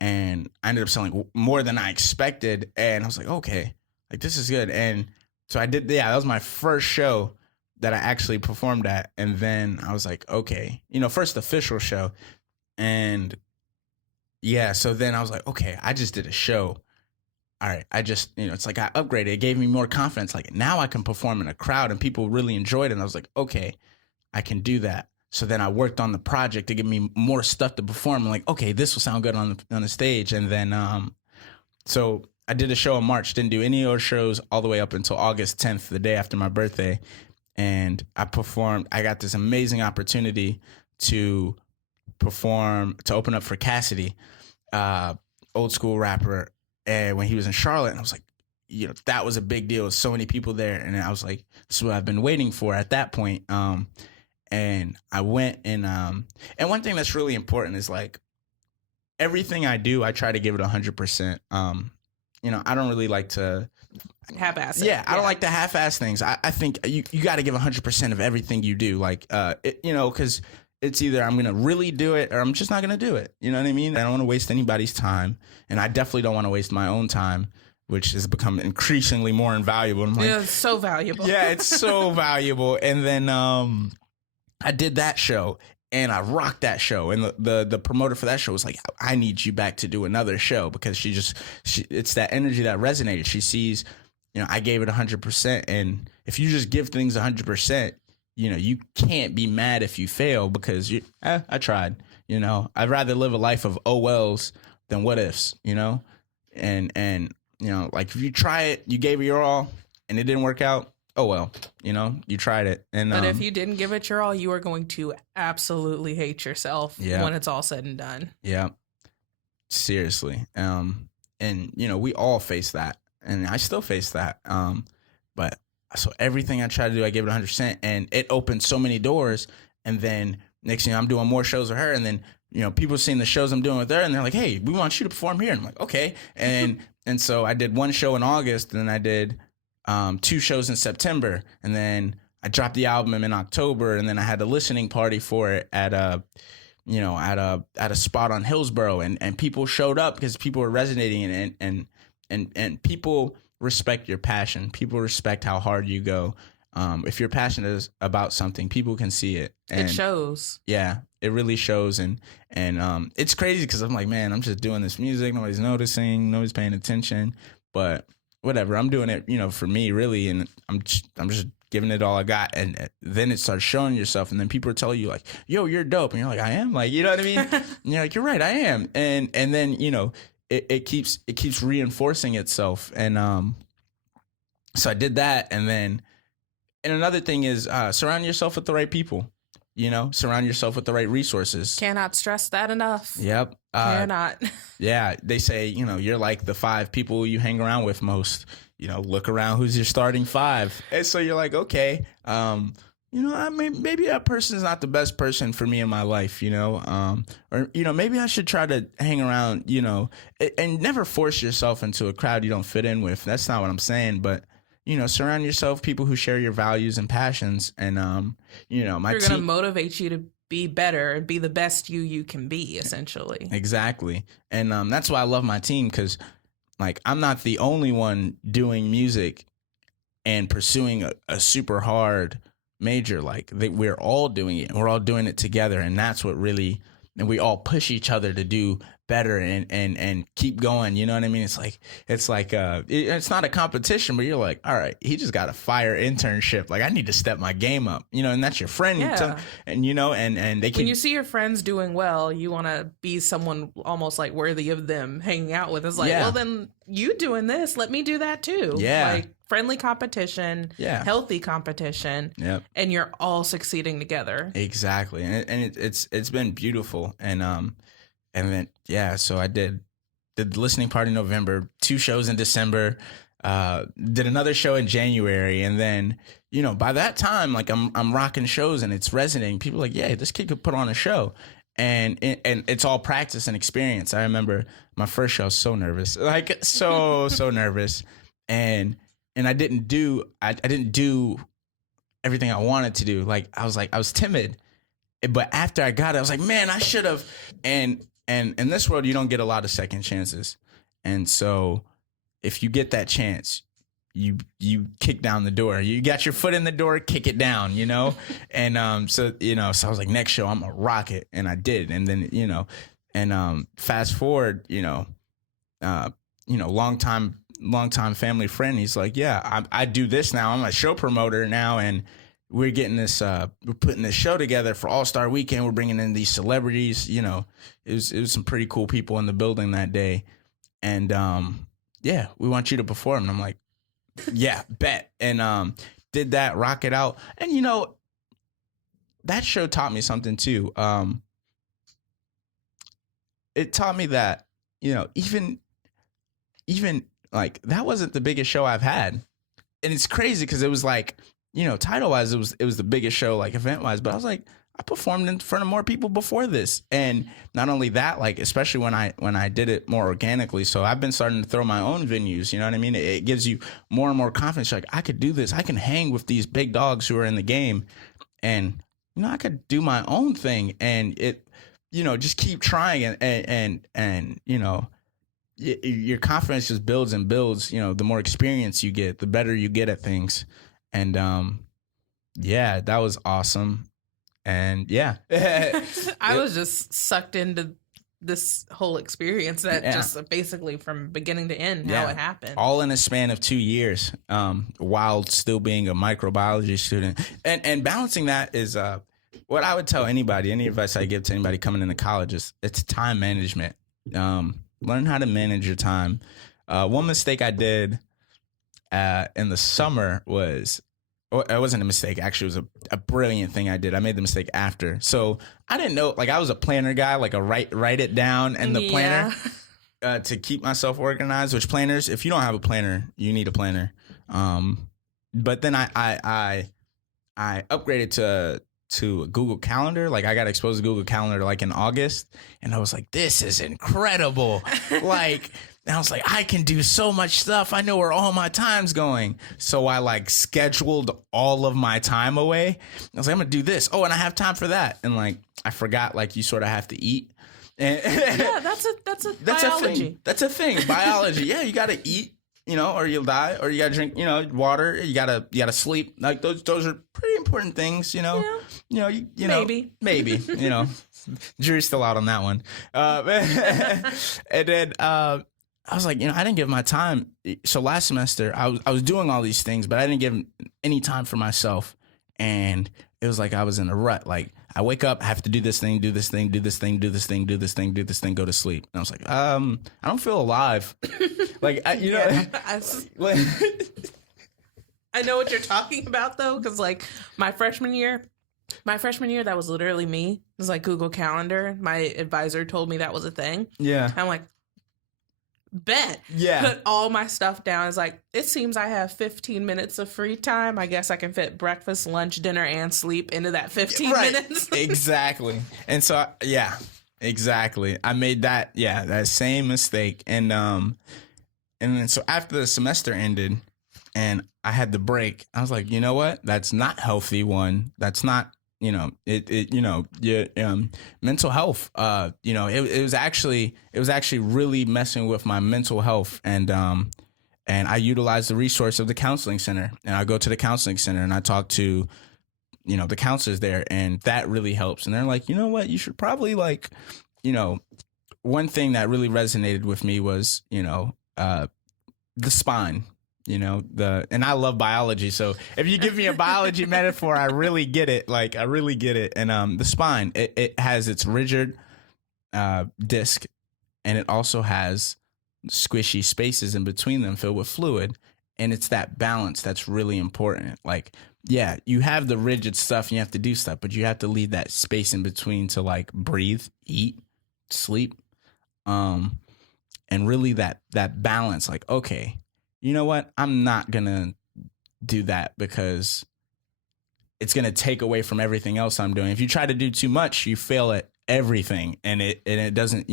And I ended up selling more than I expected. And I was like, okay, like this is good. And so I did, that was my first show that I actually performed at. And then I was like, okay, first official show. And yeah, so then I was like, okay, I just did a show. All right, I just, it's like I upgraded. It gave me more confidence. Like, now I can perform in a crowd, and people really enjoyed it. And I was like, okay, I can do that. So then I worked on the project to give me more stuff to perform. I'm like, okay, this will sound good on the stage. And then, so I did a show in March, didn't do any other shows all the way up until August 10th, the day after my birthday. and I performed. I got this amazing opportunity to open up for Cassidy, old school rapper, and when he was in Charlotte, and I was like, that was a big deal. So many people there, and I was like, this is what I've been waiting for at that point. And I went, and one thing that's really important is like everything I do, I try to give it 100%. I don't really like to half-ass it. Yeah, I don't like to half-ass things. I think you got to give 100% of everything you do. Like, because it's either I'm going to really do it or I'm just not going to do it. You know what I mean? I don't want to waste anybody's time. And I definitely don't want to waste my own time, which has become increasingly more invaluable. I'm like, it's so valuable. Yeah, it's so valuable. And then I did that show. And I rocked that show, and the promoter for that show was like, "I need you back to do another show," because it's that energy that resonated. She sees, I gave it 100%, and if you just give things 100%, you can't be mad if you fail because I tried. I'd rather live a life of oh wells than what ifs. And like if you try it, you gave it your all, and it didn't work out. Oh, well, you tried it. But if you didn't give it your all, you are going to absolutely hate yourself when it's all said and done. Yeah. Seriously. We all face that. And I still face that. But so everything I try to do, I give it 100%. And it opened so many doors. And then next thing I'm doing more shows with her. And then, people seeing the shows I'm doing with her. And they're like, hey, we want you to perform here. And I'm like, okay. And so I did one show in August. And then I did 2 shows in September, and then I dropped the album in October, and then I had a listening party for it at a spot on Hillsborough, and people showed up because people were resonating, and people respect your passion. People respect how hard you go. If you're passionate about something, people can see it. And it shows. Yeah, it really shows, and it's crazy because I'm like, man, I'm just doing this music, nobody's noticing, nobody's paying attention, but whatever, I'm doing it, for me, really, and I'm just giving it all I got, and then it starts showing yourself, and then people are telling you like, "Yo, you're dope," and you're like, "I am," like, you know what I mean? And you're like, "You're right, I am," and then it keeps reinforcing itself, and so I did that, and another thing is surround yourself with the right people. Surround yourself with the right resources. Cannot stress that enough. Yep. Cannot. Yeah. They say, you're like the 5 people you hang around with most. Look around who's your starting 5. And so you're like, okay, maybe that person is not the best person for me in my life, or, maybe I should try to hang around, and never force yourself into a crowd you don't fit in with. That's not what I'm saying, but surround yourself with people who share your values and passions. And, they're going to motivate you to be better and be the best you can be, essentially. Exactly. And that's why I love my team, because, like, I'm not the only one doing music and pursuing a super hard major. Like, we're all doing it. We're all doing it together. And that's what really, and we all push each other to do better and keep going. You know what I mean? It's like it's not a competition, but you're like, all right, he just got a fire internship. Like, I need to step my game up, and that's your friend. Yeah. And they can. When you see your friends doing well, you want to be someone almost like worthy of them hanging out with. It's like, well, then you doing this, let me do that too. Yeah. Like friendly competition, healthy competition. Yep. And you're all succeeding together. Exactly. And it's been beautiful. And then, so I did the listening party in November, 2 shows in December, did another show in January. And then, by that time, like I'm rocking shows and it's resonating. People are like, yeah, this kid could put on a show. And it's all practice and experience. I remember my first show, I was so nervous, like so nervous. And I didn't do everything I wanted to do. Like, I was timid. But after I got it, I was like, man, I should have. And in this world, you don't get a lot of second chances. And so if you get that chance, you kick down the door. You got your foot in the door, kick it down, And so I was like, next show, I'm going to rock it. And I did. And then, fast forward, long time family friend. He's like, yeah, I do this now. I'm a show promoter now. And we're getting this, we're putting this show together for All-Star Weekend. We're bringing in these celebrities, it was some pretty cool people in the building that day. And, we want you to perform. And I'm like, yeah, bet. And did that, rock it out. And, that show taught me something too. It taught me that, even like that wasn't the biggest show I've had. And it's crazy because it was like, title wise, it was the biggest show, like event wise. But I was like, I performed in front of more people before this. And not only that, like, especially when I did it more organically. So I've been starting to throw my own venues. You know what I mean? It gives you more and more confidence. Like, I could do this. I can hang with these big dogs who are in the game. And, I could do my own thing. And it, just keep trying. And your confidence just builds and builds. The more experience you get, the better you get at things. And yeah, that was awesome. And yeah, I was just sucked into this whole experience that just basically from beginning to end, how it happened. All in a span of 2 years, while still being a microbiology student. And balancing that is what I would tell anybody, any advice I give to anybody coming into college is it's time management. Learn how to manage your time. One mistake I did in the summer was, it wasn't a mistake. Actually, it was a brilliant thing I did. I made the mistake after. So I didn't know, like I was a planner guy, like a write it down and the planner to keep myself organized, which planners, if you don't have a planner, you need a planner. But then I upgraded to Google Calendar. Like I got exposed to Google Calendar like in August and I was like, this is incredible. And I was like, I can do so much stuff. I know where all my time's going. So I like scheduled all of my time away. I was like, I'm going to do this. Oh, and I have time for that. And like, I forgot, like you sort of have to eat. Yeah, that's biology. That's a thing. Biology. Yeah, you got to eat, or you'll die, or you got to drink, water. You got to sleep. Like those are pretty important things, maybe, jury's still out on that one. And then, I was like, I didn't give my time. So last semester, I was doing all these things, but I didn't give any time for myself. And it was like I was in a rut. Like I wake up, I have to do this thing, do this thing, do this thing, do this thing, do this thing, do this thing, go to sleep. And I was like, I don't feel alive. Like, I know what you're talking about though, because like my freshman year, that was literally me. It was like Google Calendar. My advisor told me that was a thing. Yeah. I'm like, bet. Yeah. Put all my stuff down. It's like, it seems I have 15 minutes of free time. I guess I can fit breakfast, lunch, dinner, and sleep into that 15 minutes. Exactly. And so, yeah, exactly. I made that same mistake. And then so after the semester ended and I had the break, I was like, you know what? That's not healthy. One, that's not, mental health, it was actually really messing with my mental health. And I utilized the resource of the counseling center, and I go to the counseling center and I talk to, the counselors there, and that really helps. And they're like, you know what, you should probably one thing that really resonated with me was, the spine. And I love biology. So if you give me a biology metaphor, I really get it. Like I really get it. And the spine, it has its rigid disc, and it also has squishy spaces in between them filled with fluid. And it's that balance that's really important. Like, yeah, you have the rigid stuff and you have to do stuff, but you have to leave that space in between to like breathe, eat, sleep. And really that balance, like, okay, you know what? I'm not going to do that because it's going to take away from everything else I'm doing. If you try to do too much, you fail at everything, and it doesn't,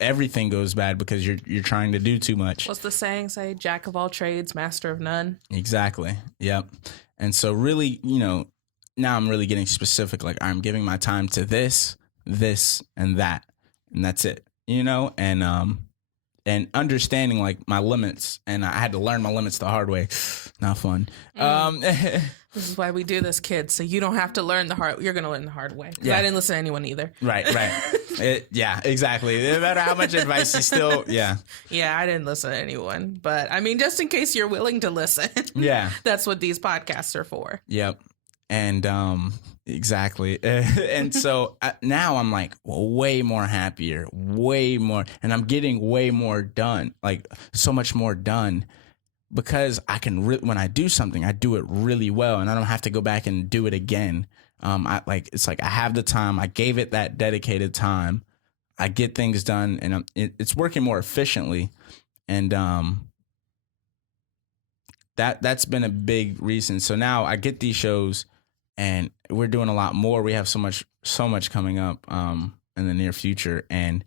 everything goes bad because you're trying to do too much. What's the saying say? Jack of all trades, master of none. Exactly. Yep. And so really, now I'm really getting specific. Like I'm giving my time to this, and that, and that's it, and understanding like my limits, and I had to learn my limits the hard way. Not fun. This is why we do this, kids. So you don't have to learn you're going to learn the hard way. Yeah. I didn't listen to anyone either. Right. Yeah, exactly. No matter how much advice you still, yeah. Yeah, I didn't listen to anyone. But I mean, just in case you're willing to listen. Yeah. That's what these podcasts are for. Yep. And exactly. And so now I'm like way more happier, way more, and I'm getting way more done, like so much more done because I can when I do something, I do it really well, and I don't have to go back and do it again. It's like I have the time. I gave it that dedicated time. I get things done, and it's working more efficiently. And that's been a big reason. So now I get these shows, and we're doing a lot more. We have so much coming up in the near future, and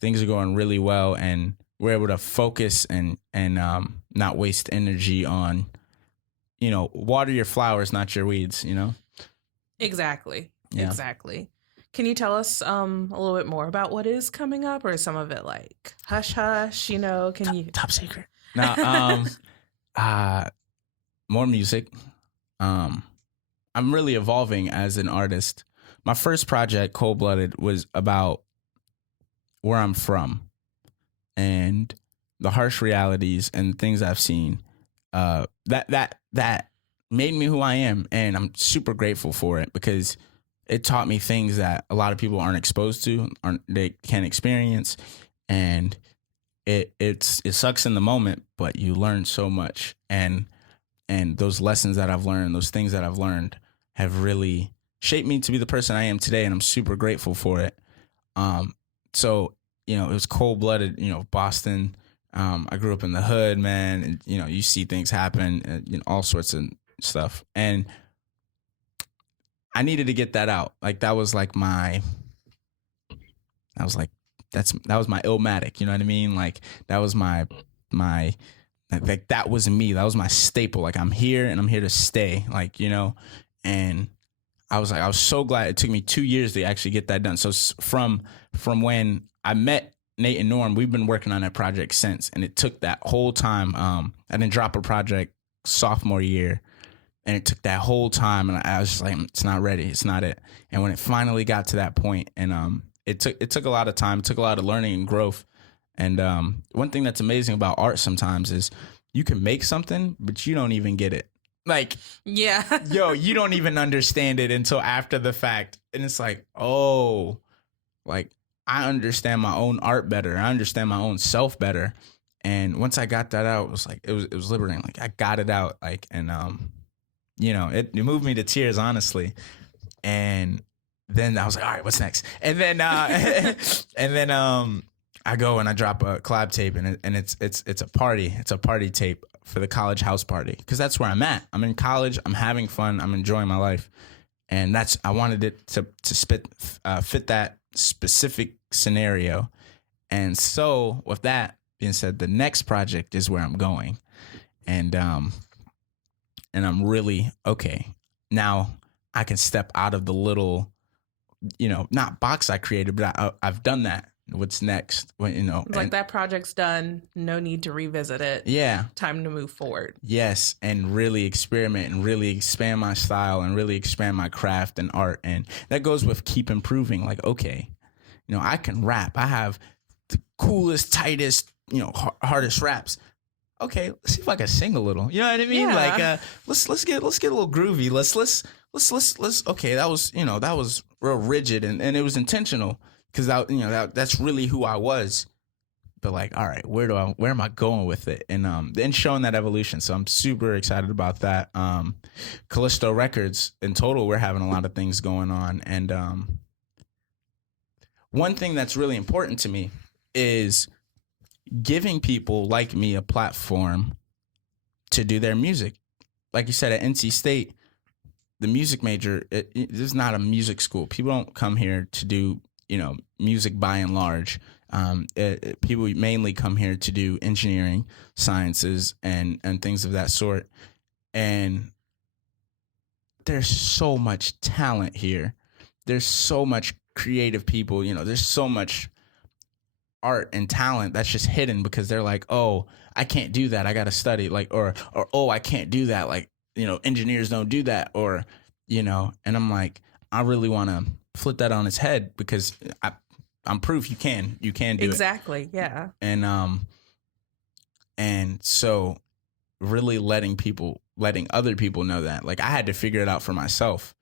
things are going really well, and we're able to focus and not waste energy on, water your flowers, not your weeds, Exactly. Yeah. Exactly. Can you tell us a little bit more about what is coming up, or is some of it like hush hush? Can you top secret? No, more music. I'm really evolving as an artist. My first project, Cold Blooded, was about where I'm from and the harsh realities and things I've seen. That made me who I am, and I'm super grateful for it because it taught me things that a lot of people aren't exposed to, they can't experience, and it sucks in the moment, but you learn so much, and those lessons that I've learned, those things that I've learned, have really shaped me to be the person I am today, and I'm super grateful for it. So it was Cold Blooded, Boston. I grew up in the hood, man, and you see things happen, all sorts of stuff, and I needed to get that out. Like that was my Illmatic, you know what I mean? Like that was my like that was me. That was my staple. Like I'm here and I'm here to stay. Like, and I was so glad it took me 2 years to actually get that done. So from when I met Nate and Norm, we've been working on that project since, and it took that whole time. I didn't drop a project sophomore year, and it took that whole time, and I was just like, it's not ready, it's not it. And when it finally got to that point, and it took a lot of time, it took a lot of learning and growth. And one thing that's amazing about art sometimes is you can make something, but you don't even get it. Like, yeah, you don't even understand it until after the fact, and it's like, oh, like I understand my own art better. I understand my own self better. And once I got that out, it was like, it was liberating. Like I got it out. Like, and, it moved me to tears, honestly. And then I was like, all right, what's next? And then, I go and I drop a collab tape, and it's a party. It's a party tape for the college house party. 'Cause that's where I'm at. I'm in college. I'm having fun. I'm enjoying my life. And I wanted it to fit that specific scenario. And so with that being said, the next project is where I'm going, and I'm really okay. Now I can step out of the little, not box I created, but I've done that. What's next? Like that project's done. No need to revisit it. Yeah. Time to move forward. Yes. And really experiment and really expand my style and really expand my craft and art. And that goes with keep improving. Like, okay, I can rap. I have the coolest, tightest, hardest raps. Okay, let's see if I can sing a little. You know what I mean? Yeah. Like, let's get a little groovy. Let's. Okay, that was real rigid, and it was intentional because that's really who I was. But like, all right, where am I going with it? And then showing that evolution. So I'm super excited about that. Callisto Records in total, we're having a lot of things going on, and one thing that's really important to me is giving people like me a platform to do their music. Like you said, at NC State, the music major, this is not a music school. People don't come here to do, music by and large. People mainly come here to do engineering, sciences, and things of that sort. And there's so much talent here. There's so much creative people, there's so much art and talent that's just hidden because they're like, oh, I can't do that, I gotta study, like, or oh, I can't do that, like, engineers don't do that, or and I'm like, I really want to flip that on its head because I'm proof you can do it. Exactly. Yeah. And so really letting other people know that, like, I had to figure it out for myself,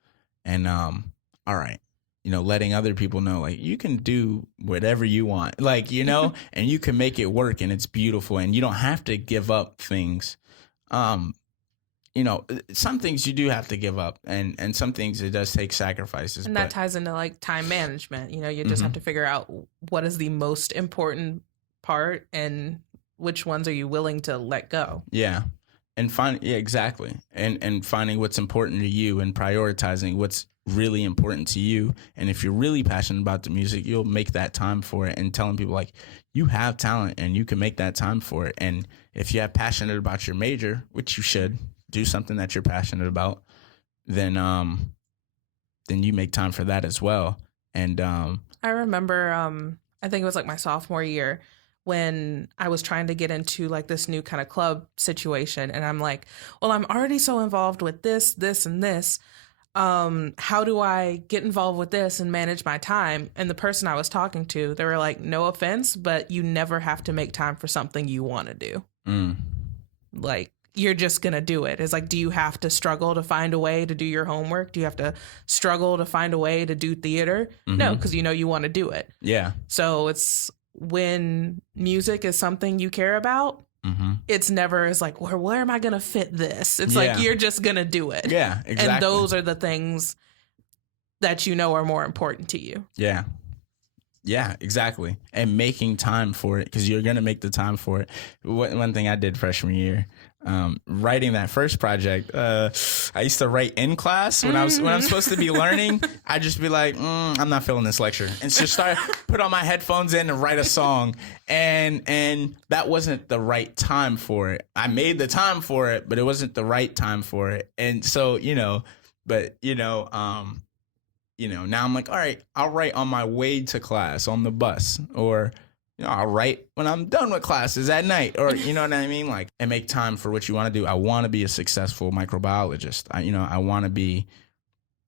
and all right, letting other people know, like, you can do whatever you want, like, and you can make it work, and it's beautiful, and you don't have to give up things you know, some things you do have to give up, and some things it does take sacrifices. And that ties into like time management. You know, you just have to figure out what is the most important part and which ones are you willing to let go. Yeah. And exactly. And finding what's important to you and prioritizing what's really important to you. And if you're really passionate about the music, you'll make that time for it, and telling people like, you have talent and you can make that time for it. And if you're passionate about your major, which you should, do something that you're passionate about, then you make time for that as well. And I remember I think it was like my sophomore year when I was trying to get into like this new kind of club situation, and I'm like, well, I'm already so involved with this and this. How do I get involved with this and manage my time? And the person I was talking to, they were like, no offense, but you never have to make time for something you want to do. Like, you're just going to do it. It's like, do you have to struggle to find a way to do your homework? Do you have to struggle to find a way to do theater? No, because you know you want to do it. Yeah. So it's when music is something you care about, it's never as like, where am I going to fit this? It's like, you're just going to do it. Yeah, exactly. And those are the things that you know are more important to you. Yeah. Yeah, exactly. And making time for it, because you're going to make the time for it. One thing I did freshman year, writing that first project, I used to write in class when I'm supposed to be learning. I'd just be like, I'm not feeling this lecture, and just put on my headphones in and write a song. And that wasn't the right time for it. I made the time for it, but it wasn't the right time for it. And so, now I'm like, all right, I'll write on my way to class on the bus, or I'll write when I'm done with classes at night, or you know what I mean? Like, and make time for what you want to do. I want to be a successful microbiologist. I want to be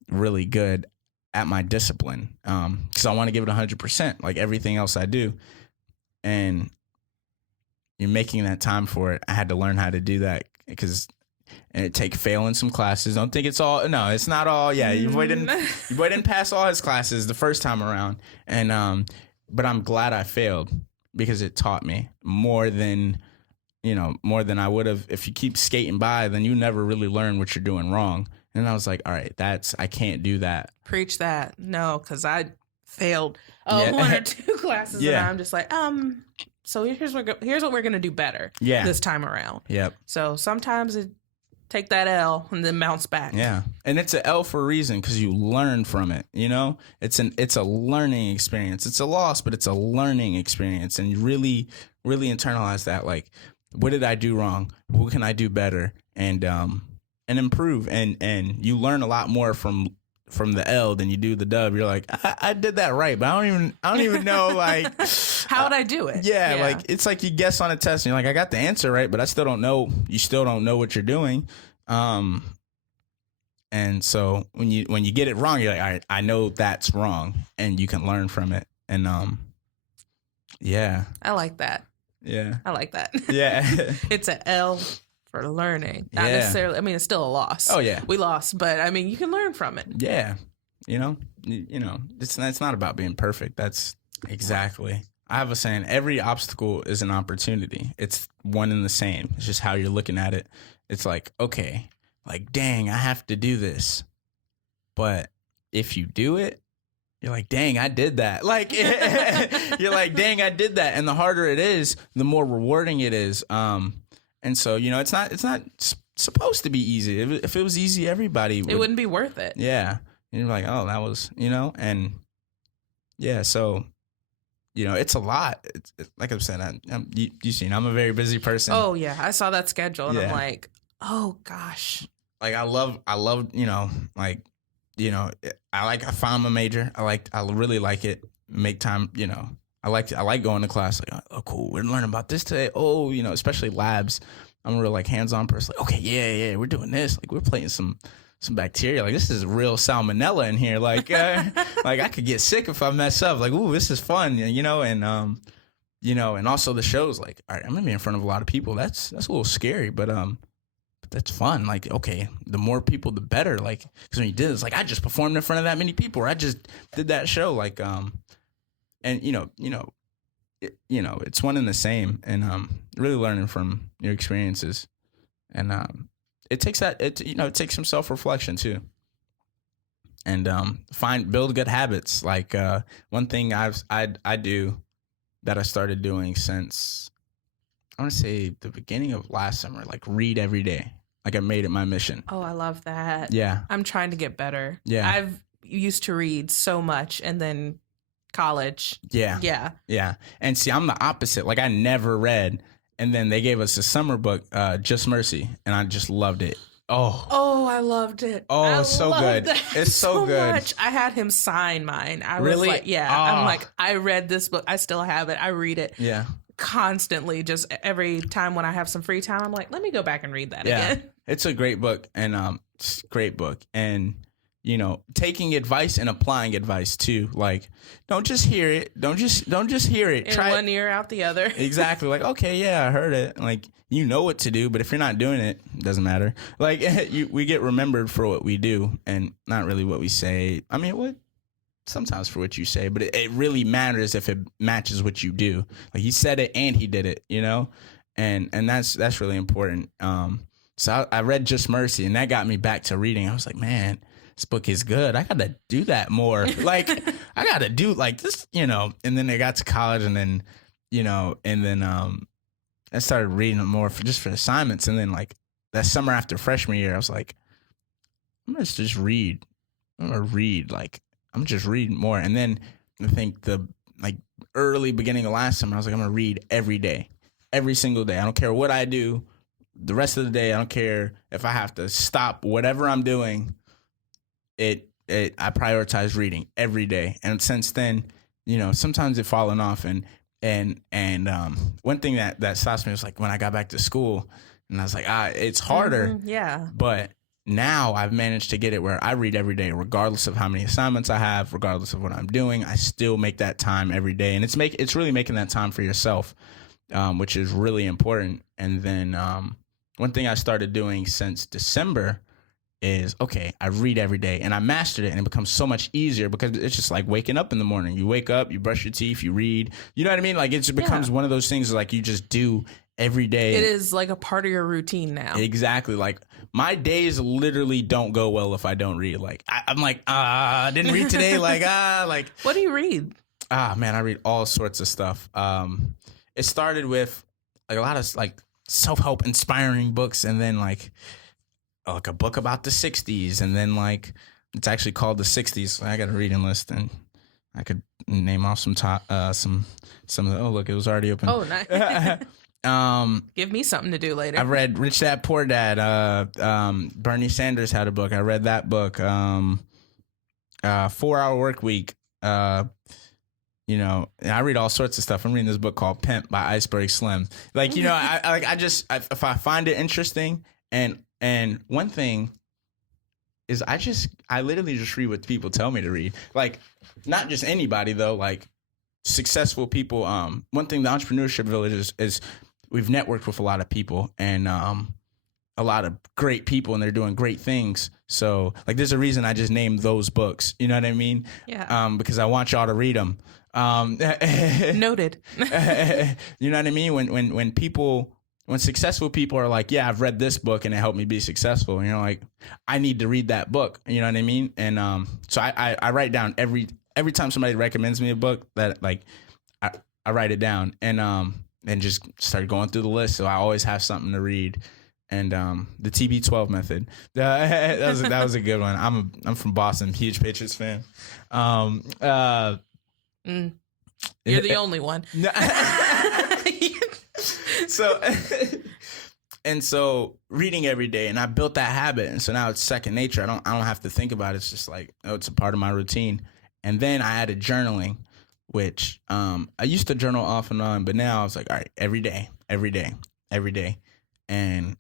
really good at my discipline, because I want to give it 100%, like everything else I do. And you're making that time for it. I had to learn how to do that, and it take failing some classes. Don't think it's all. No, it's not all. Yeah, your boy didn't pass all his classes the first time around, and but I'm glad I failed, because it taught me more than I would have. If you keep skating by, then you never really learn what you're doing wrong. And I was like, all right, I can't do that. Preach that. No, because I failed one or two classes, and I'm just like, so here's what we're gonna do better this time around. Yep. So sometimes take that L and then bounce back. Yeah. And it's an L for a reason, because you learn from it, It's a learning experience. It's a loss, but it's a learning experience. And you really, really internalize that. Like, what did I do wrong? What can I do better? And improve. And you learn a lot more from the L than you do the dub. You're like, I did that right, but I don't even know, like, how would I do it? Yeah, like, it's like you guess on a test and you're like, I got the answer right, but I still don't know. You still don't know what you're doing. And so when you get it wrong, you're like, all right, I know that's wrong, and you can learn from it. And yeah. I like that. Yeah. I like that. Yeah. It's an L for learning. Not necessarily, I mean, it's still a loss. Oh yeah. We lost, but I mean, you can learn from it. Yeah. It's not about being perfect. That's exactly. I have a saying, every obstacle is an opportunity. It's one and the same. It's just how you're looking at it. It's like, okay, like, dang, I have to do this. But if you do it, you're like, dang, I did that. Like, you're like, dang, I did that. And the harder it is, the more rewarding it is. And so, it's not supposed to be easy. If it was easy, everybody would. It wouldn't be worth it. Yeah. And you're like, oh, that was, and yeah, so, it's a lot. It's like I'm saying, you've seen, I'm a very busy person. Oh yeah. I saw that schedule and I'm like, oh gosh. Like, I love, I found my major. I really like it. Make time, I like going to class. Like, oh, cool. We're learning about this today. Oh, especially labs. I'm a real, like, hands-on person. Like, okay, yeah, we're doing this. Like, we're plating some bacteria. Like, this is real salmonella in here. Like, like, I could get sick if I mess up. Like, ooh, this is fun, and and also the show's like, all right, I'm gonna be in front of a lot of people. That's a little scary, but that's fun. Like, okay, the more people, the better. Like, because when you did, it's like, I just performed in front of that many people, or I just did that show. Like, and it's one and the same. And really learning from your experiences. And it takes it takes some self-reflection too. And build good habits. Like one thing I do that I started doing since I want to say the beginning of last summer, like read every day. Like I made it my mission. Oh, I love that. Yeah. I'm trying to get better. Yeah. I've used to read so much, and then college. Yeah. Yeah. Yeah. And see, I'm the opposite. Like I never read. And then they gave us a summer book, Just Mercy. And I just loved it. Oh, I loved it. Oh, it's so good. It's so good. Much. I had him sign mine. I really? was like, yeah. Oh. I'm like, I read this book. I still have it. I read it. Yeah. Constantly. Just every time when I have some free time, I'm like, let me go back and read that again. It's a great book, and it's a great book. And taking advice and applying advice too. Like, don't just hear it. Don't just hear it. In Try one it. ear, out the other. Exactly. Like, okay, yeah, I heard it. Like, you know what to do, but if you're not doing it, it doesn't matter. Like, we get remembered for what we do and not really what we say. I mean, sometimes for what you say, but it really matters if it matches what you do. Like, he said it and he did it, and that's really important. So I read Just Mercy, and that got me back to reading. I was like, man, this book is good. I got to do that more. Like, I got to do like this, and then I got to college, and then, I started reading more for assignments. And then like that summer after freshman year, I was like, I'm going to just read. I'm going to read. Like, I'm just reading more. And then I think the like early beginning of last summer, I was like, I'm going to read every day, every single day. I don't care what I do. The rest of the day, I don't care if I have to stop whatever I'm doing. I prioritize reading every day. And since then, sometimes it's fallen off. And one thing that stops me was like when I got back to school, and I was like, it's harder. Yeah. But now I've managed to get it where I read every day, regardless of how many assignments I have, regardless of what I'm doing. I still make that time every day, and it's really making that time for yourself, which is really important. And then one thing I started doing since December is, okay, I read every day, and I mastered it, and it becomes so much easier because it's just like waking up in the morning. You wake up, you brush your teeth, you read. You know what I mean? Like, it just becomes one of those things like you just do every day. It is like a part of your routine now. Exactly. Like, my days literally don't go well if I don't read. Like, I'm like, I didn't read today. Like, What do you read? Man, I read all sorts of stuff. It started with like a lot of like self-help inspiring books, and then like a book about the 60s, and then like it's actually called The 60s. I got a reading list, and I could name off some of the, oh look, it was already open. Oh, nice. Give me something to do later. I read Rich Dad Poor Dad. Bernie Sanders had a book. I read that book. 4-Hour Work Week. And I read all sorts of stuff. I'm reading this book called Pimp by Iceberg Slim. Like, if I find it interesting, and one thing is I literally just read what people tell me to read. Like, not just anybody though, like successful people. One thing, the Entrepreneurship Village is we've networked with a lot of people, and a lot of great people, and they're doing great things. So like, there's a reason I just named those books. You know what I mean? Yeah. Because I want y'all to read them. Noted. You know what I mean? When successful people are like, yeah, I've read this book and it helped me be successful, like, I need to read that book. You know what I mean? And so I write down every time somebody recommends me a book that like I write it down, and just start going through the list. So I always have something to read. And the TB12 method, that was a good one. I'm from Boston, huge Patriots fan. You're the only one. So reading every day, and I built that habit, and so now it's second nature. I don't have to think about it. It's just like, it's a part of my routine. And then I added journaling, which I used to journal off and on, but now I was like, all right, every day, and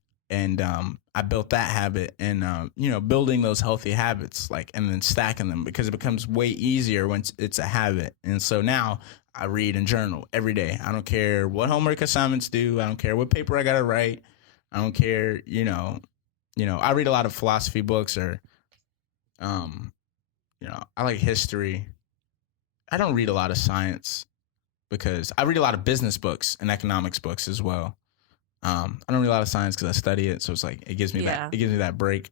I built that habit, and building those healthy habits, like, and then stacking them, because it becomes way easier when it's a habit. And so now I read and journal every day. I don't care what homework assignments do. I don't care what paper I gotta write. I don't care, I read a lot of philosophy books, or, I like history. I don't read a lot of science, because I read a lot of business books and economics books as well. I don't read a lot of science because I study it, so it's like it gives me that break.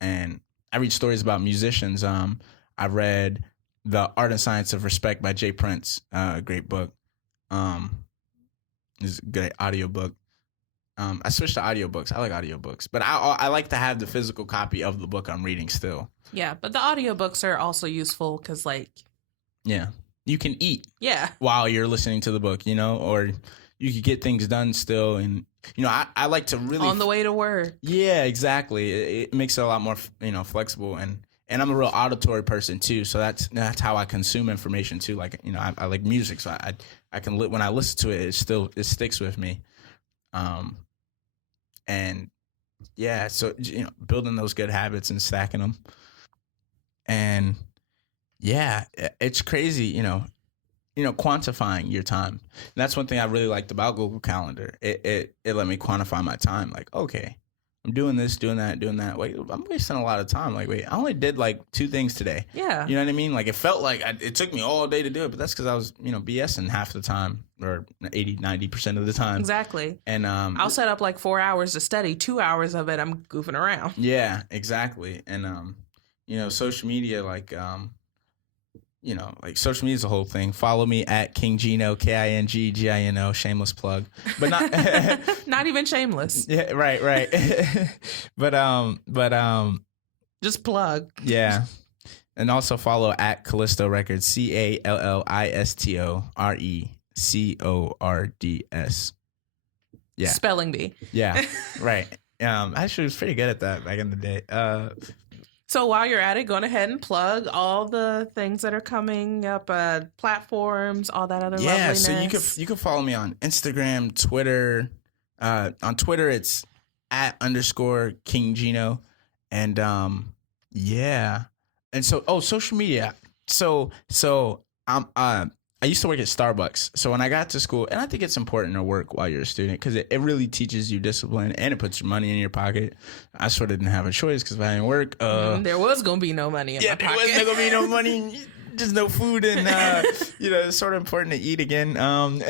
And I read stories about musicians. I read The Art and Science of Respect by Jay Prince, a great book. It's a good audiobook. I switched to audiobooks. I like audiobooks, but I like to have the physical copy of the book I'm reading still. Yeah, but the audiobooks are also useful because, like... Yeah. You can eat while you're listening to the book, or you could get things done still. And, I like to really... On the way to work. Yeah, exactly. It makes it a lot more, flexible. And I'm a real auditory person, too. So that's how I consume information, too. Like, I like music. So I can, when I listen to it, it sticks with me. And yeah, so, building those good habits and stacking them. And yeah, it's crazy, quantifying your time. And that's one thing I really liked about Google Calendar. It let me quantify my time. Like, okay, I'm doing this, doing that. Wait, I'm wasting a lot of time. Like, wait, I only did like 2 things today. Yeah. You know what I mean? Like, it felt like it took me all day to do it, but that's because I was, BSing half the time, or 80-90% of the time. Exactly. And I'll set up like 4 hours to study. 2 hours of it, I'm goofing around. Yeah, exactly. And social media, like social media is a whole thing. Follow me at King Gino, KingGino, shameless plug, but not not even shameless. Yeah, right. but just plug. Yeah, and also follow at Callisto Records, CALLISTORECORDS. Yeah, spelling bee. Yeah, right. I actually was pretty good at that back in the day. So while you're at it, go ahead and plug all the things that are coming up, platforms, all that other loveliness. Yeah, so you can follow me on Instagram, Twitter. On Twitter, it's @_King Gino. And and so social media. So I used to work at Starbucks. So when I got to school, and I think it's important to work while you're a student because it really teaches you discipline and it puts your money in your pocket. I sort of didn't have a choice because if I didn't work, there was going to be no money in my pocket. There was going to be no money, just no food. And, it's sort of important to eat again, and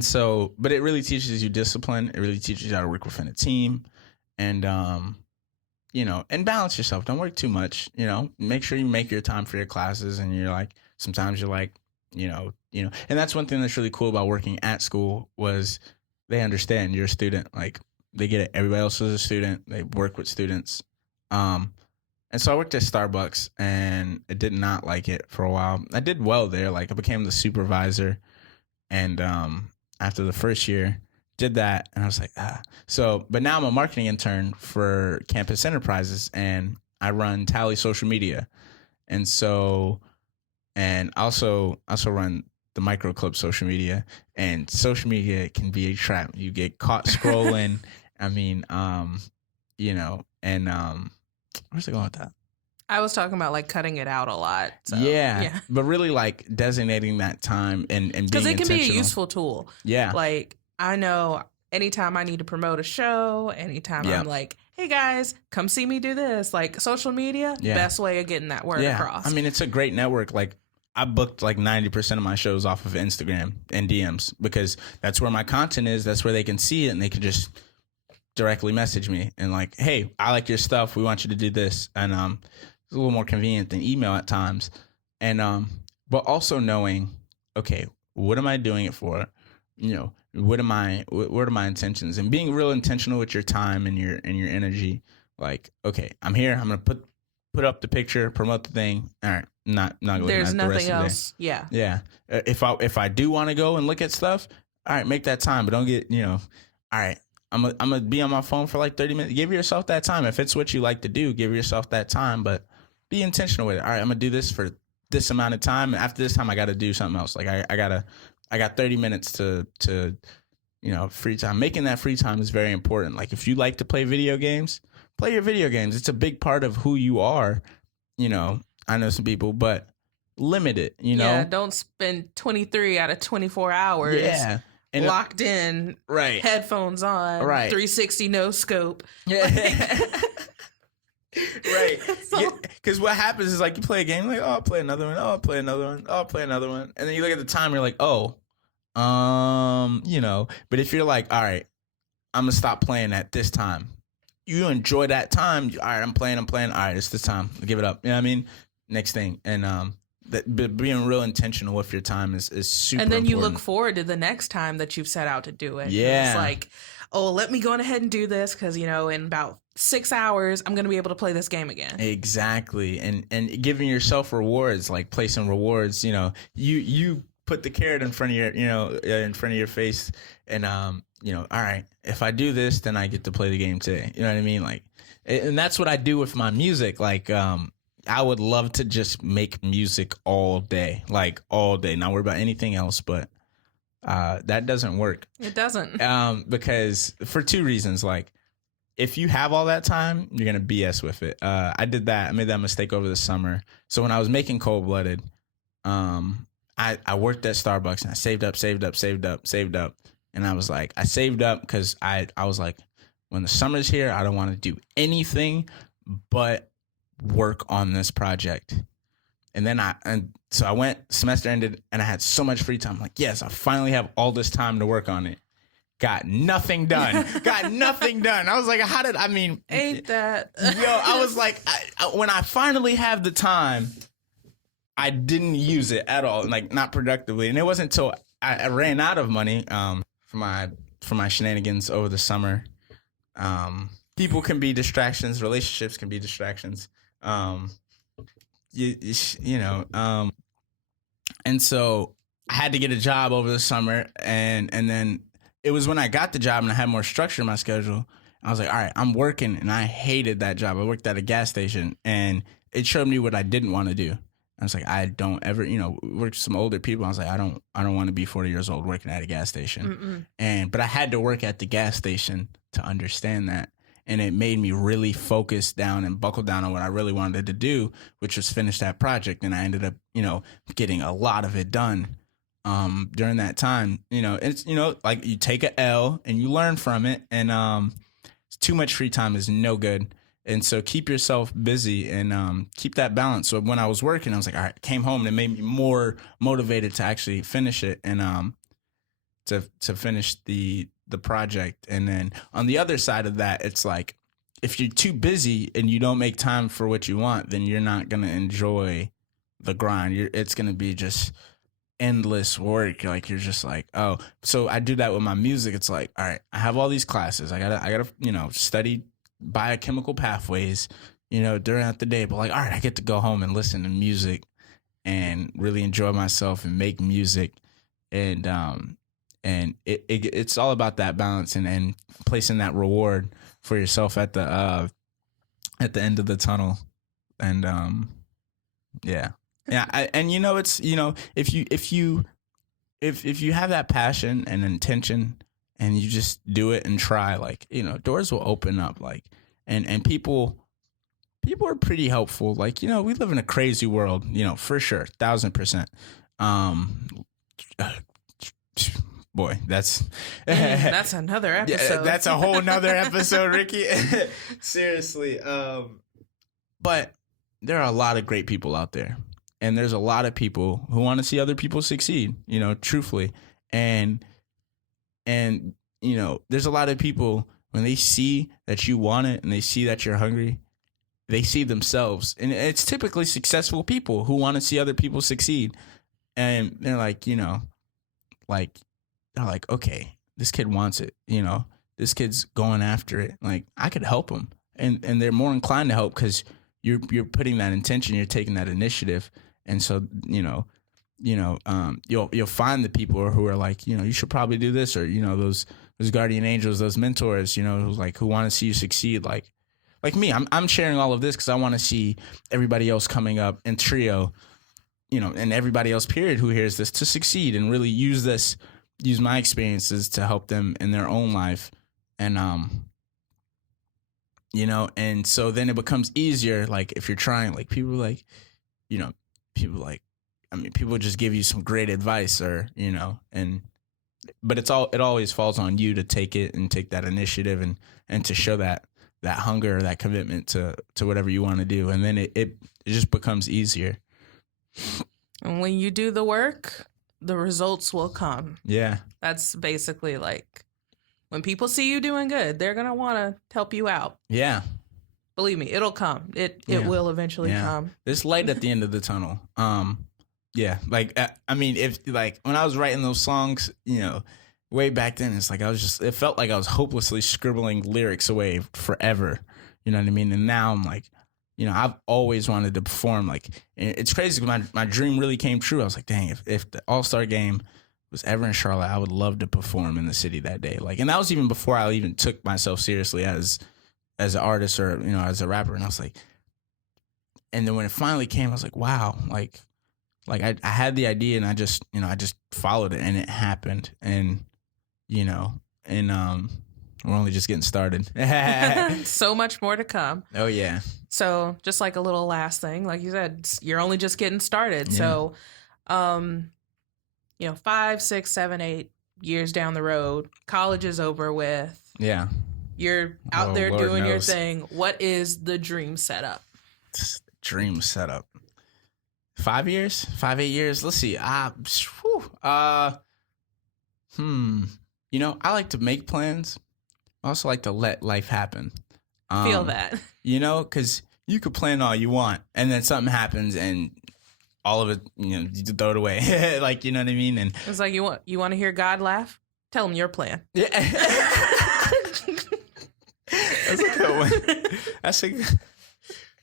so, but it really teaches you discipline. It really teaches you how to work within a team and balance yourself. Don't work too much, make sure you make your time for your classes. And sometimes you're like, and that's one thing that's really cool about working at school was they understand you're a student. Like they get it. Everybody else is a student. They work with students. And so I worked at Starbucks and I did not like it for a while. I did well there. Like I became the supervisor. And, after the first year, did that, and I was like, So, but now I'm a marketing intern for Campus Enterprises, and I run Tally social media, and so, and also run the Microclip social media, and social media can be a trap. You get caught scrolling. I mean, where's it going with that? I was talking about like cutting it out a lot. So, yeah, but really like designating that time and being intentional. Because it can be a useful tool. Yeah, like I know anytime I need to promote a show, anytime I'm like, hey guys, come see me do this. Like social media, best way of getting that word across. I mean, it's a great network. Like I booked like 90% of my shows off of Instagram and DMs because that's where my content is. That's where they can see it and they can just directly message me and like, hey, I like your stuff. We want you to do this. And it's a little more convenient than email at times. And but also knowing, okay, what am I doing it for? What are my intentions? And being real intentional with your time and your energy. Like, okay, I'm here. I'm gonna put up the picture, promote the thing. All right, not looking There's at the rest nothing of the else. day. Yeah. If I do want to go and look at stuff, all right, make that time, but don't get all right. I'm gonna be on my phone for like 30 minutes. Give yourself that time. If it's what you like to do, give yourself that time, but be intentional with it. All right, I'm gonna do this for this amount of time. And after this time, I got to do something else. Like I got 30 minutes to free time. Making that free time is very important. Like if you like to play video games, play your video games. It's a big part of who you are. I know some people, but limit it. Yeah, don't spend 23 out of 24 hours. Yeah. And locked in, right? Headphones on, right? 360 no scope. Yeah. Right. Because what happens is like you play a game, like, oh, I'll play another one. Oh, I'll play another one. Oh, I'll play another one. And then you look at the time, you're like, oh, But if you're like, all right, I'm gonna stop playing at this time. You enjoy that time. All right, I'm playing. All right, it's this time. Give it up. You know what I mean? Next thing. And being real intentional with your time is super And then you important. look forward to the next time that you've set out to do it. Yeah. It's like, oh, let me go on ahead and do this because, in about 6 hours, I'm going to be able to play this game again. Exactly. And giving yourself rewards, like placing rewards, you put the carrot in front of your face and, all right, if I do this, then I get to play the game today. You know what I mean? Like, and that's what I do with my music. Like, I would love to just make music all day, not worry about anything else, but that doesn't work. It doesn't. Because for two reasons, like, if you have all that time, you're going to BS with it. I made that mistake over the summer. So when I was making Cold Blooded, I worked at Starbucks and I saved up. And I was like, I saved up because I was like, when the summer's here, I don't want to do anything but work on this project. And so I went, semester ended, and I had so much free time. I'm like, yes, I finally have all this time to work on it. Got nothing done. I was like, Ain't that? I was like, when I finally have the time, I didn't use it at all, like not productively. And it wasn't until I ran out of money for my shenanigans over the summer. People can be distractions. Relationships can be distractions. And so I had to get a job over the summer, and then it was when I got the job and I had more structure in my schedule. I was like, all right, I'm working, and I hated that job. I worked at a gas station, and it showed me what I didn't want to do. I was like, I don't ever, worked with some older people. I was like, I don't want to be 40 years old working at a gas station. But I had to work at the gas station to understand that. And it made me really focus down and buckle down on what I really wanted to do, which was finish that project. And I ended up, getting a lot of it done during that time. It's, like you take a L and you learn from it. And too much free time is no good. And so keep yourself busy and keep that balance. So when I was working, I was like, all right, came home and it made me more motivated to actually finish it and to finish the project. And then on the other side of that, it's like, if you're too busy and you don't make time for what you want, then you're not going to enjoy the grind. It's going to be just endless work. Like, you're just like, oh, so I do that with my music. It's like, all right, I have all these classes. I gotta, study biochemical pathways, during the day, but like, all right, I get to go home and listen to music and really enjoy myself and make music. And it's all about that balance and placing that reward for yourself at the end of the tunnel. And it's if you have that passion and intention and you just do it and try, like, doors will open up, like, and people are pretty helpful. Like, we live in a crazy world, for sure. 1,000%. Boy, that's another episode. Yeah, that's a whole nother episode, Ricky. Seriously. But there are a lot of great people out there, and there's a lot of people who want to see other people succeed, truthfully. And there's a lot of people, when they see that you want it and they see that you're hungry, they see themselves. And it's typically successful people who want to see other people succeed. And they're like, they're like, okay, this kid wants it. This kid's going after it. Like, I could help him. And they're more inclined to help because you're putting that intention, you're taking that initiative. And so, you'll find the people who are like, you should probably do this, or, those guardian angels, those mentors, who want to see you succeed. Like me, I'm sharing all of this because I want to see everybody else coming up in trio, and everybody else, period, who hears this to succeed and really use my experiences to help them in their own life. And, and so then it becomes easier. Like, if you're trying, like, people just give you some great advice, or, but it always falls on you to take it and take that initiative and to show that hunger or that commitment to whatever you want to do. And then it just becomes easier. And when you do the work, the results will come. Yeah. That's basically like when people see you doing good, they're going to want to help you out. Yeah. Believe me, it'll come. It will eventually come. There's light at the end of the tunnel. Yeah. Like, I mean, if like when I was writing those songs, way back then, it's like it felt like I was hopelessly scribbling lyrics away forever. You know what I mean? And now I'm like, I've always wanted to perform. Like, it's crazy. My dream really came true. I was like, dang, if the All-Star game was ever in Charlotte, I would love to perform in the city that day. Like, and that was even before I even took myself seriously as an artist or, as a rapper. And I was like, and then when it finally came, I was like, wow, like I had the idea and I just followed it and it happened. And, we're only just getting started. So much more to come. Oh, yeah. So just like a little last thing, like you said, you're only just getting started. Yeah. So, 5, 6, 7, 8 years down the road, college is over with. Yeah. You're out there Lord doing your knows. thing. What is the dream setup? Dream setup. 5 years? 5, 8 years? Let's see. I like to make plans. I also like to let life happen. Feel that. Because you could plan all you want, and then something happens, and all of it, you throw it away. Like, you know what I mean? And it's like, you want to hear God laugh? Tell him your plan. Yeah. That's a good one. That's a good.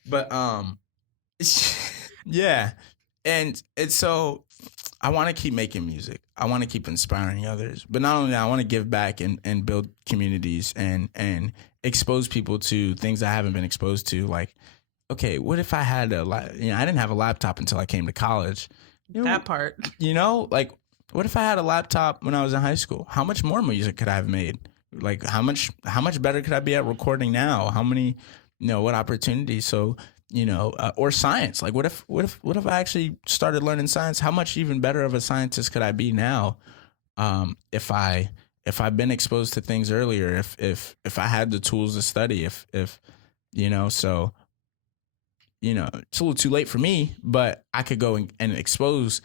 But yeah, and it's so I want to keep making music. I want to keep inspiring others. But not only that, I want to give back and build communities and expose people to things I haven't been exposed to. Like, okay, what if I had I didn't have a laptop until I came to college. That part. Like, what if I had a laptop when I was in high school? How much more music could I have made? Like, how much better could I be at recording now? How many, what opportunities? So, or science. Like, what if I actually started learning science? How much even better of a scientist could I be now? If I've been exposed to things earlier, if I had the tools to study, so, it's a little too late for me, but I could go and expose,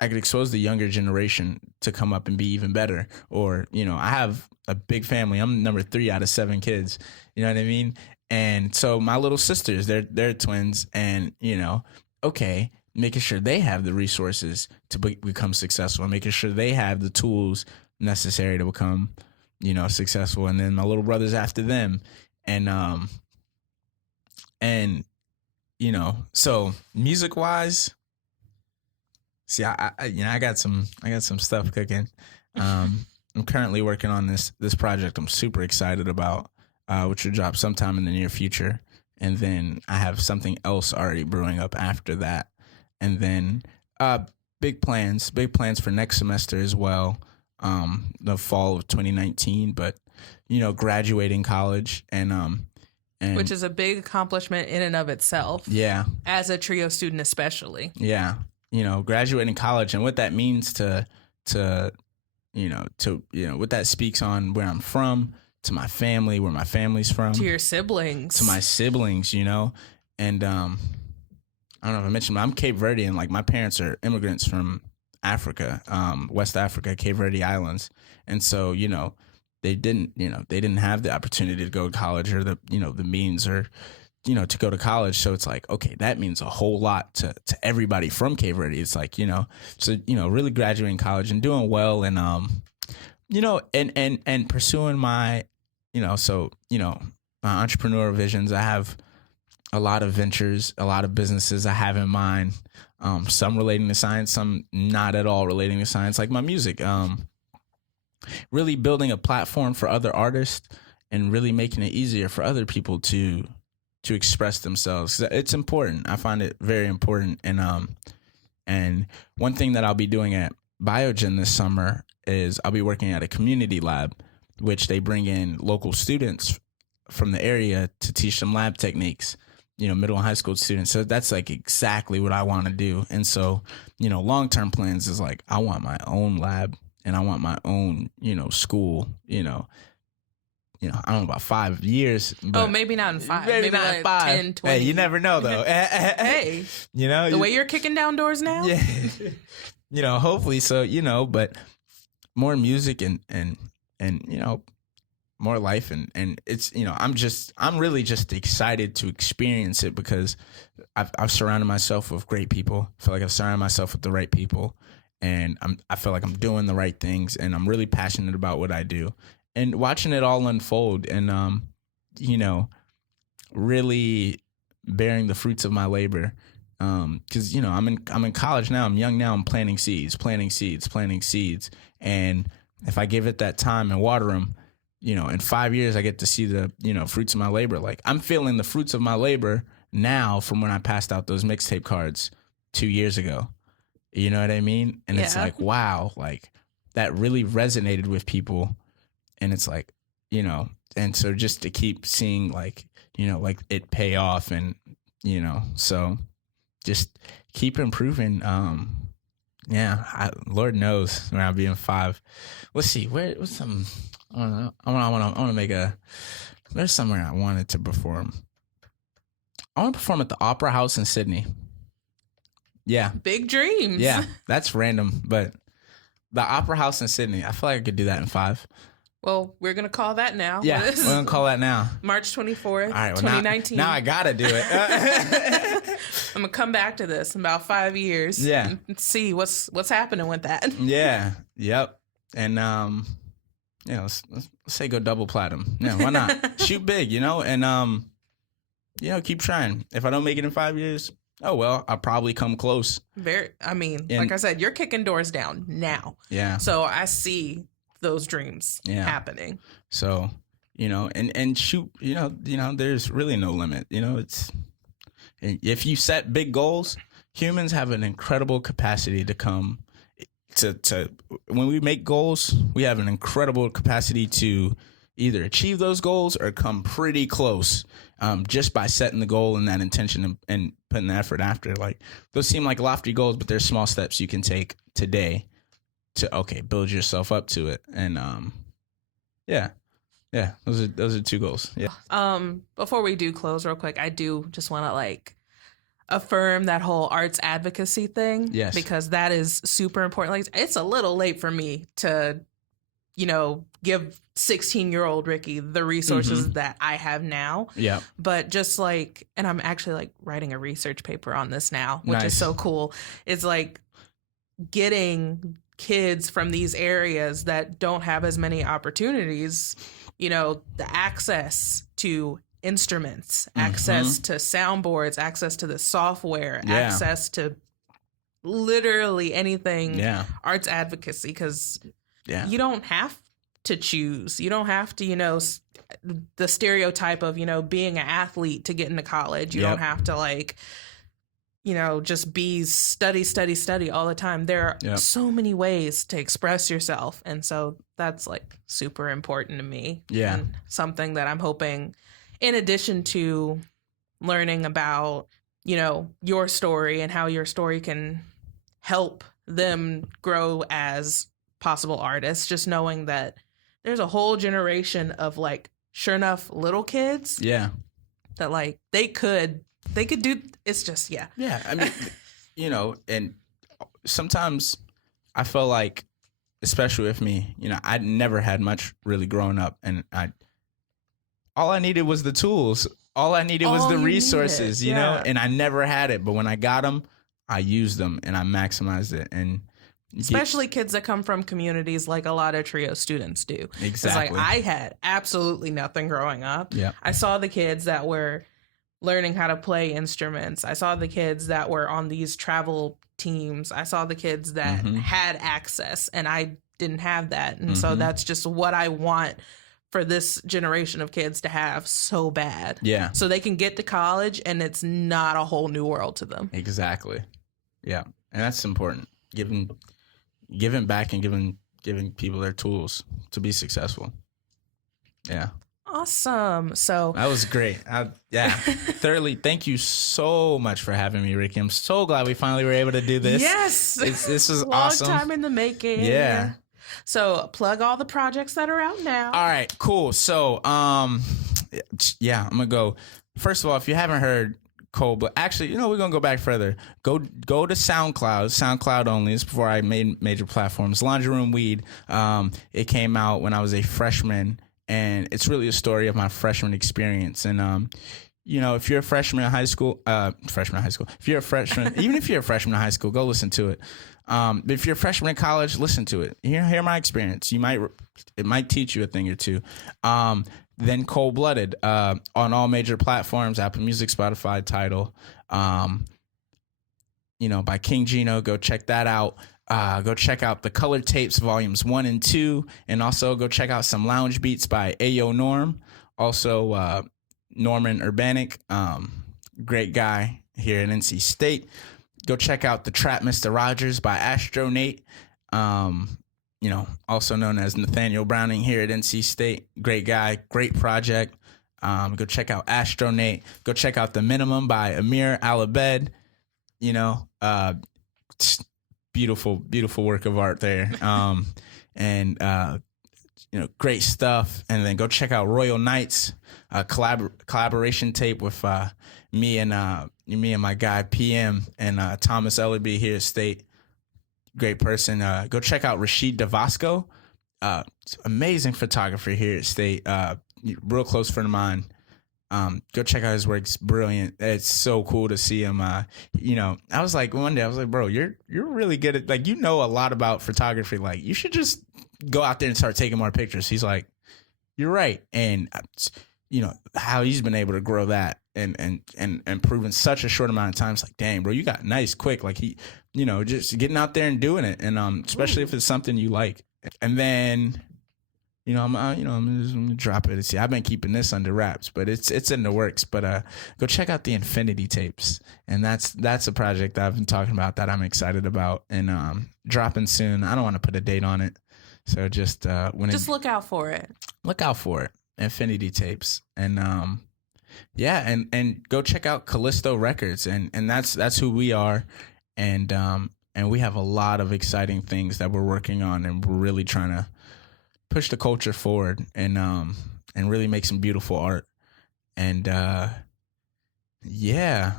I could expose the younger generation to come up and be even better. Or, I have a big family. I'm number 3 out of 7 kids. You know what I mean? And so my little sisters, they're twins, and, okay, making sure they have the resources to become successful, making sure they have the tools necessary to become, successful. And then my little brothers after them. And, so music wise, see, I got some stuff cooking. I'm currently working on this project I'm super excited about, which will drop sometime in the near future. And then I have something else already brewing up after that. And then big plans for next semester as well, the fall of 2019. But, graduating college and which is a big accomplishment in and of itself. Yeah. As a trio student, especially. Yeah. Graduating college and what that means to what that speaks on where I'm from, to my family, where my family's from, to your siblings, to my siblings, and I don't know if I mentioned, but I'm Cape Verdean. Like, my parents are immigrants from Africa, West Africa, Cape Verde Islands. And so, they didn't have the opportunity to go to college or the means or, to go to college. So it's like, okay, that means a whole lot to everybody from Cape Verde. It's like, so, really graduating college and doing well and, and pursuing my, my entrepreneur visions. I have a lot of ventures, a lot of businesses I have in mind, some relating to science, some not at all relating to science, like my music, really building a platform for other artists and really making it easier for other people to express themselves. It's important. I find it very important. And one thing that I'll be doing at Biogen this summer is I'll be working at a community lab, which they bring in local students from the area to teach them lab techniques, middle and high school students. So that's like exactly what I want to do. And so, long-term plans is like, I want my own lab and I want my own, school, I don't know about 5 years. Oh, maybe not in 5. Maybe not like 5. 10, 20. Hey, you never know though. Hey, the way you're kicking down doors now. Yeah. Hopefully so. But more music and more life and it's I'm really just excited to experience it because I've surrounded myself with great people. I feel like I've surrounded myself with the right people, and I feel like I'm doing the right things, and I'm really passionate about what I do, and watching it all unfold, and really bearing the fruits of my labor. Because I'm in college now. I'm young now. I'm planting seeds, and if I give it that time and water them, in 5 years, I get to see the, fruits of my labor. Like, I'm feeling the fruits of my labor now from when I passed out those mixtape cards 2 years ago. You know what I mean? And it's like, wow, like that really resonated with people. And it's like, and so just to keep seeing like it pay off and, so just keep improving. Lord knows when I'll be in 5. Let's see, what's some, I don't know. I want to make there's somewhere I wanted to perform. I want to perform at the Opera House in Sydney. Yeah. Big dreams. Yeah, that's random, but the Opera House in Sydney, I feel like I could do that in 5. Well, we're going to call that now. Yeah, we're going to call that now. March 24th, all right, well, 2019. Now I got to do it. I'm going to come back to this in about 5 years. Yeah. And see what's happening with that. Yeah. Yep. And, let's say go double platinum. Yeah, why not? Shoot big, and, keep trying. If I don't make it in 5 years, oh, well, I'll probably come close. Like I said, you're kicking doors down now. Yeah. So I see those dreams happening. So, and shoot, there's really no limit. It's, if you set big goals, humans have an incredible capacity to come to when we make goals, we have an incredible capacity to either achieve those goals or come pretty close, just by setting the goal and that intention and putting the effort after. Like, those seem like lofty goals, but there's small steps you can take today to build yourself up to it. And those are 2 goals. Yeah. Before we do close real quick, I do just want to affirm that whole arts advocacy thing. Yes. Because that is super important. Like, it's a little late for me to give 16-year-old Ricky the resources that I have now. Yeah. But just and I'm actually writing a research paper on this now, which is so cool. It's getting kids from these areas that don't have as many opportunities, the access to instruments, access to soundboards, access to the software, access to literally anything arts advocacy, because you don't have to choose. You don't have to, the stereotype of, being an athlete to get into college. You don't have to just be study all the time. There are so many ways to express yourself. And so that's super important to me. Yeah. And something that I'm hoping, in addition to learning about, your story and how your story can help them grow as possible artists, just knowing that there's a whole generation of sure enough little kids. Yeah. That they could do. It's just yeah. I mean, and sometimes I feel like, especially with me, I never had much really growing up, and all I needed was the tools. All I needed was the resources, you know, and I never had it. But when I got them, I used them and I maximized it. And especially kids that come from communities like a lot of trio students do. Exactly. It's I had absolutely nothing growing up. Yeah. I saw the kids that were learning how to play instruments. I saw the kids that were on these travel teams. I saw the kids that had access, and I didn't have that. And so that's just what I want for this generation of kids to have so bad. Yeah. So they can get to college and it's not a whole new world to them. Exactly. Yeah. And that's important. Giving back and giving people their tools to be successful. Yeah. Awesome. So that was great. Thoroughly. Thank you so much for having me, Ricky. I'm so glad we finally were able to do this. Yes. This was Long awesome. Time in the making. Yeah. So plug all the projects that are out now. All right, cool. So, yeah, I'm gonna go. First of all, if you haven't heard Cole, but actually, you know, we're gonna go back further. Go to SoundCloud only. It's before I made major platforms. Laundry Room Weed. It came out when I was a freshman, and it's really a story of my freshman experience. And you know, if you're a freshman in high school, if you're a freshman, even if you're a freshman in high school, go listen to it. If you're a freshman in college, listen to it. Hear my experience. It might teach you a thing or two. Then Cold Blooded on all major platforms, Apple Music, Spotify, Tidal. You know, by King Gino. Go check that out. Go check out the Colored Tapes Volumes 1 and 2, and also go check out some lounge beats by Ayo Norm. Also, Norman Urbanic, great guy here at NC State. Go check out the Trap Mr. Rogers by Astronate, you know, also known as Nathaniel Browning here at NC State. Great guy, great project. Go check out Astronate. Go check out The Minimum by Amir Alabed. You know, beautiful, beautiful work of art there. And you know, great stuff. And then go check out Royal Knights, collaboration tape with me and my guy PM and Thomas Ellerby here at State. Great person. Go check out Rashid Davasco, amazing photographer here at State. Real close friend of mine. Go check out his work. It's brilliant. It's so cool to see him. You know, I was like, one day I was like, bro, you're really good at, like, you know a lot about photography. Like, you should just go out there and start taking more pictures. He's like, you're right. And you know how he's been able to grow that and improve in such a short amount of time. It's like, dang, bro, you got nice quick. Like, he, you know, just getting out there and doing it. And especially if it's something you like. And then, you know, I'm just gonna drop it. See, I've been keeping this under wraps, but it's in the works. But go check out the Infinity Tapes, and that's a project that I've been talking about that I'm excited about, and dropping soon. I don't want to put a date on it, so just look out for it. Look out for it, Infinity Tapes, and yeah, and go check out Callisto Records, and that's who we are, and we have a lot of exciting things that we're working on, and we're really trying to push the culture forward and really make some beautiful art. And yeah,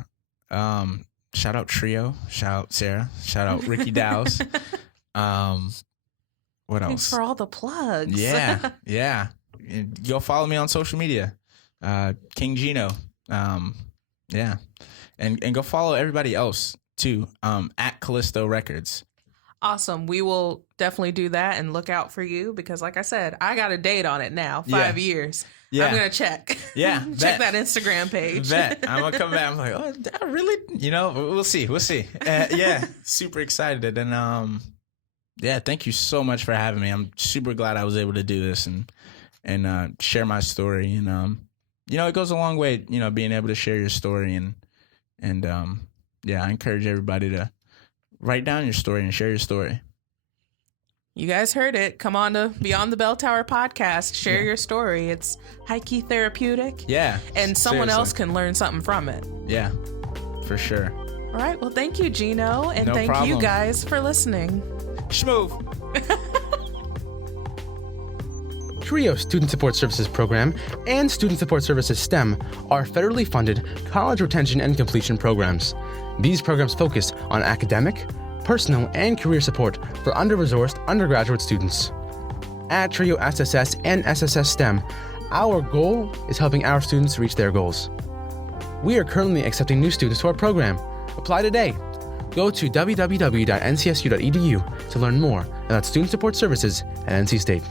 shout out Trio, shout out Sarah, shout out Ricky Dowse. What else? Thanks for all the plugs. Yeah. And go follow me on social media, King Gino. Yeah, and go follow everybody else too, at Callisto Records. Awesome. We will definitely do that and look out for you because, like I said, I got a date on it now. 5 years. Yeah. I'm going to check. Yeah. Check that Instagram page. Bet. I'm going to come back. I'm like, oh, that really? You know, we'll see. Yeah. Super excited. And yeah, thank you so much for having me. I'm super glad I was able to do this and share my story. And, you know, it goes a long way, you know, being able to share your story. And yeah, I encourage everybody to write down your story and share your story. You guys heard it. Come on to Beyond the Bell Tower podcast. Share your story. It's high-key therapeutic. Yeah. And someone else can learn something from it. Yeah, for sure. All right. Well, thank you, Gino. And No thank problem. you guys for listening. Schmoove. TRIO Student Support Services Program and Student Support Services STEM are federally funded college retention and completion programs. These programs focus on academic, personal, and career support for under-resourced undergraduate students. At TRIO SSS and SSS STEM, our goal is helping our students reach their goals. We are currently accepting new students to our program. Apply today. Go to www.ncsu.edu to learn more about student support services at NC State.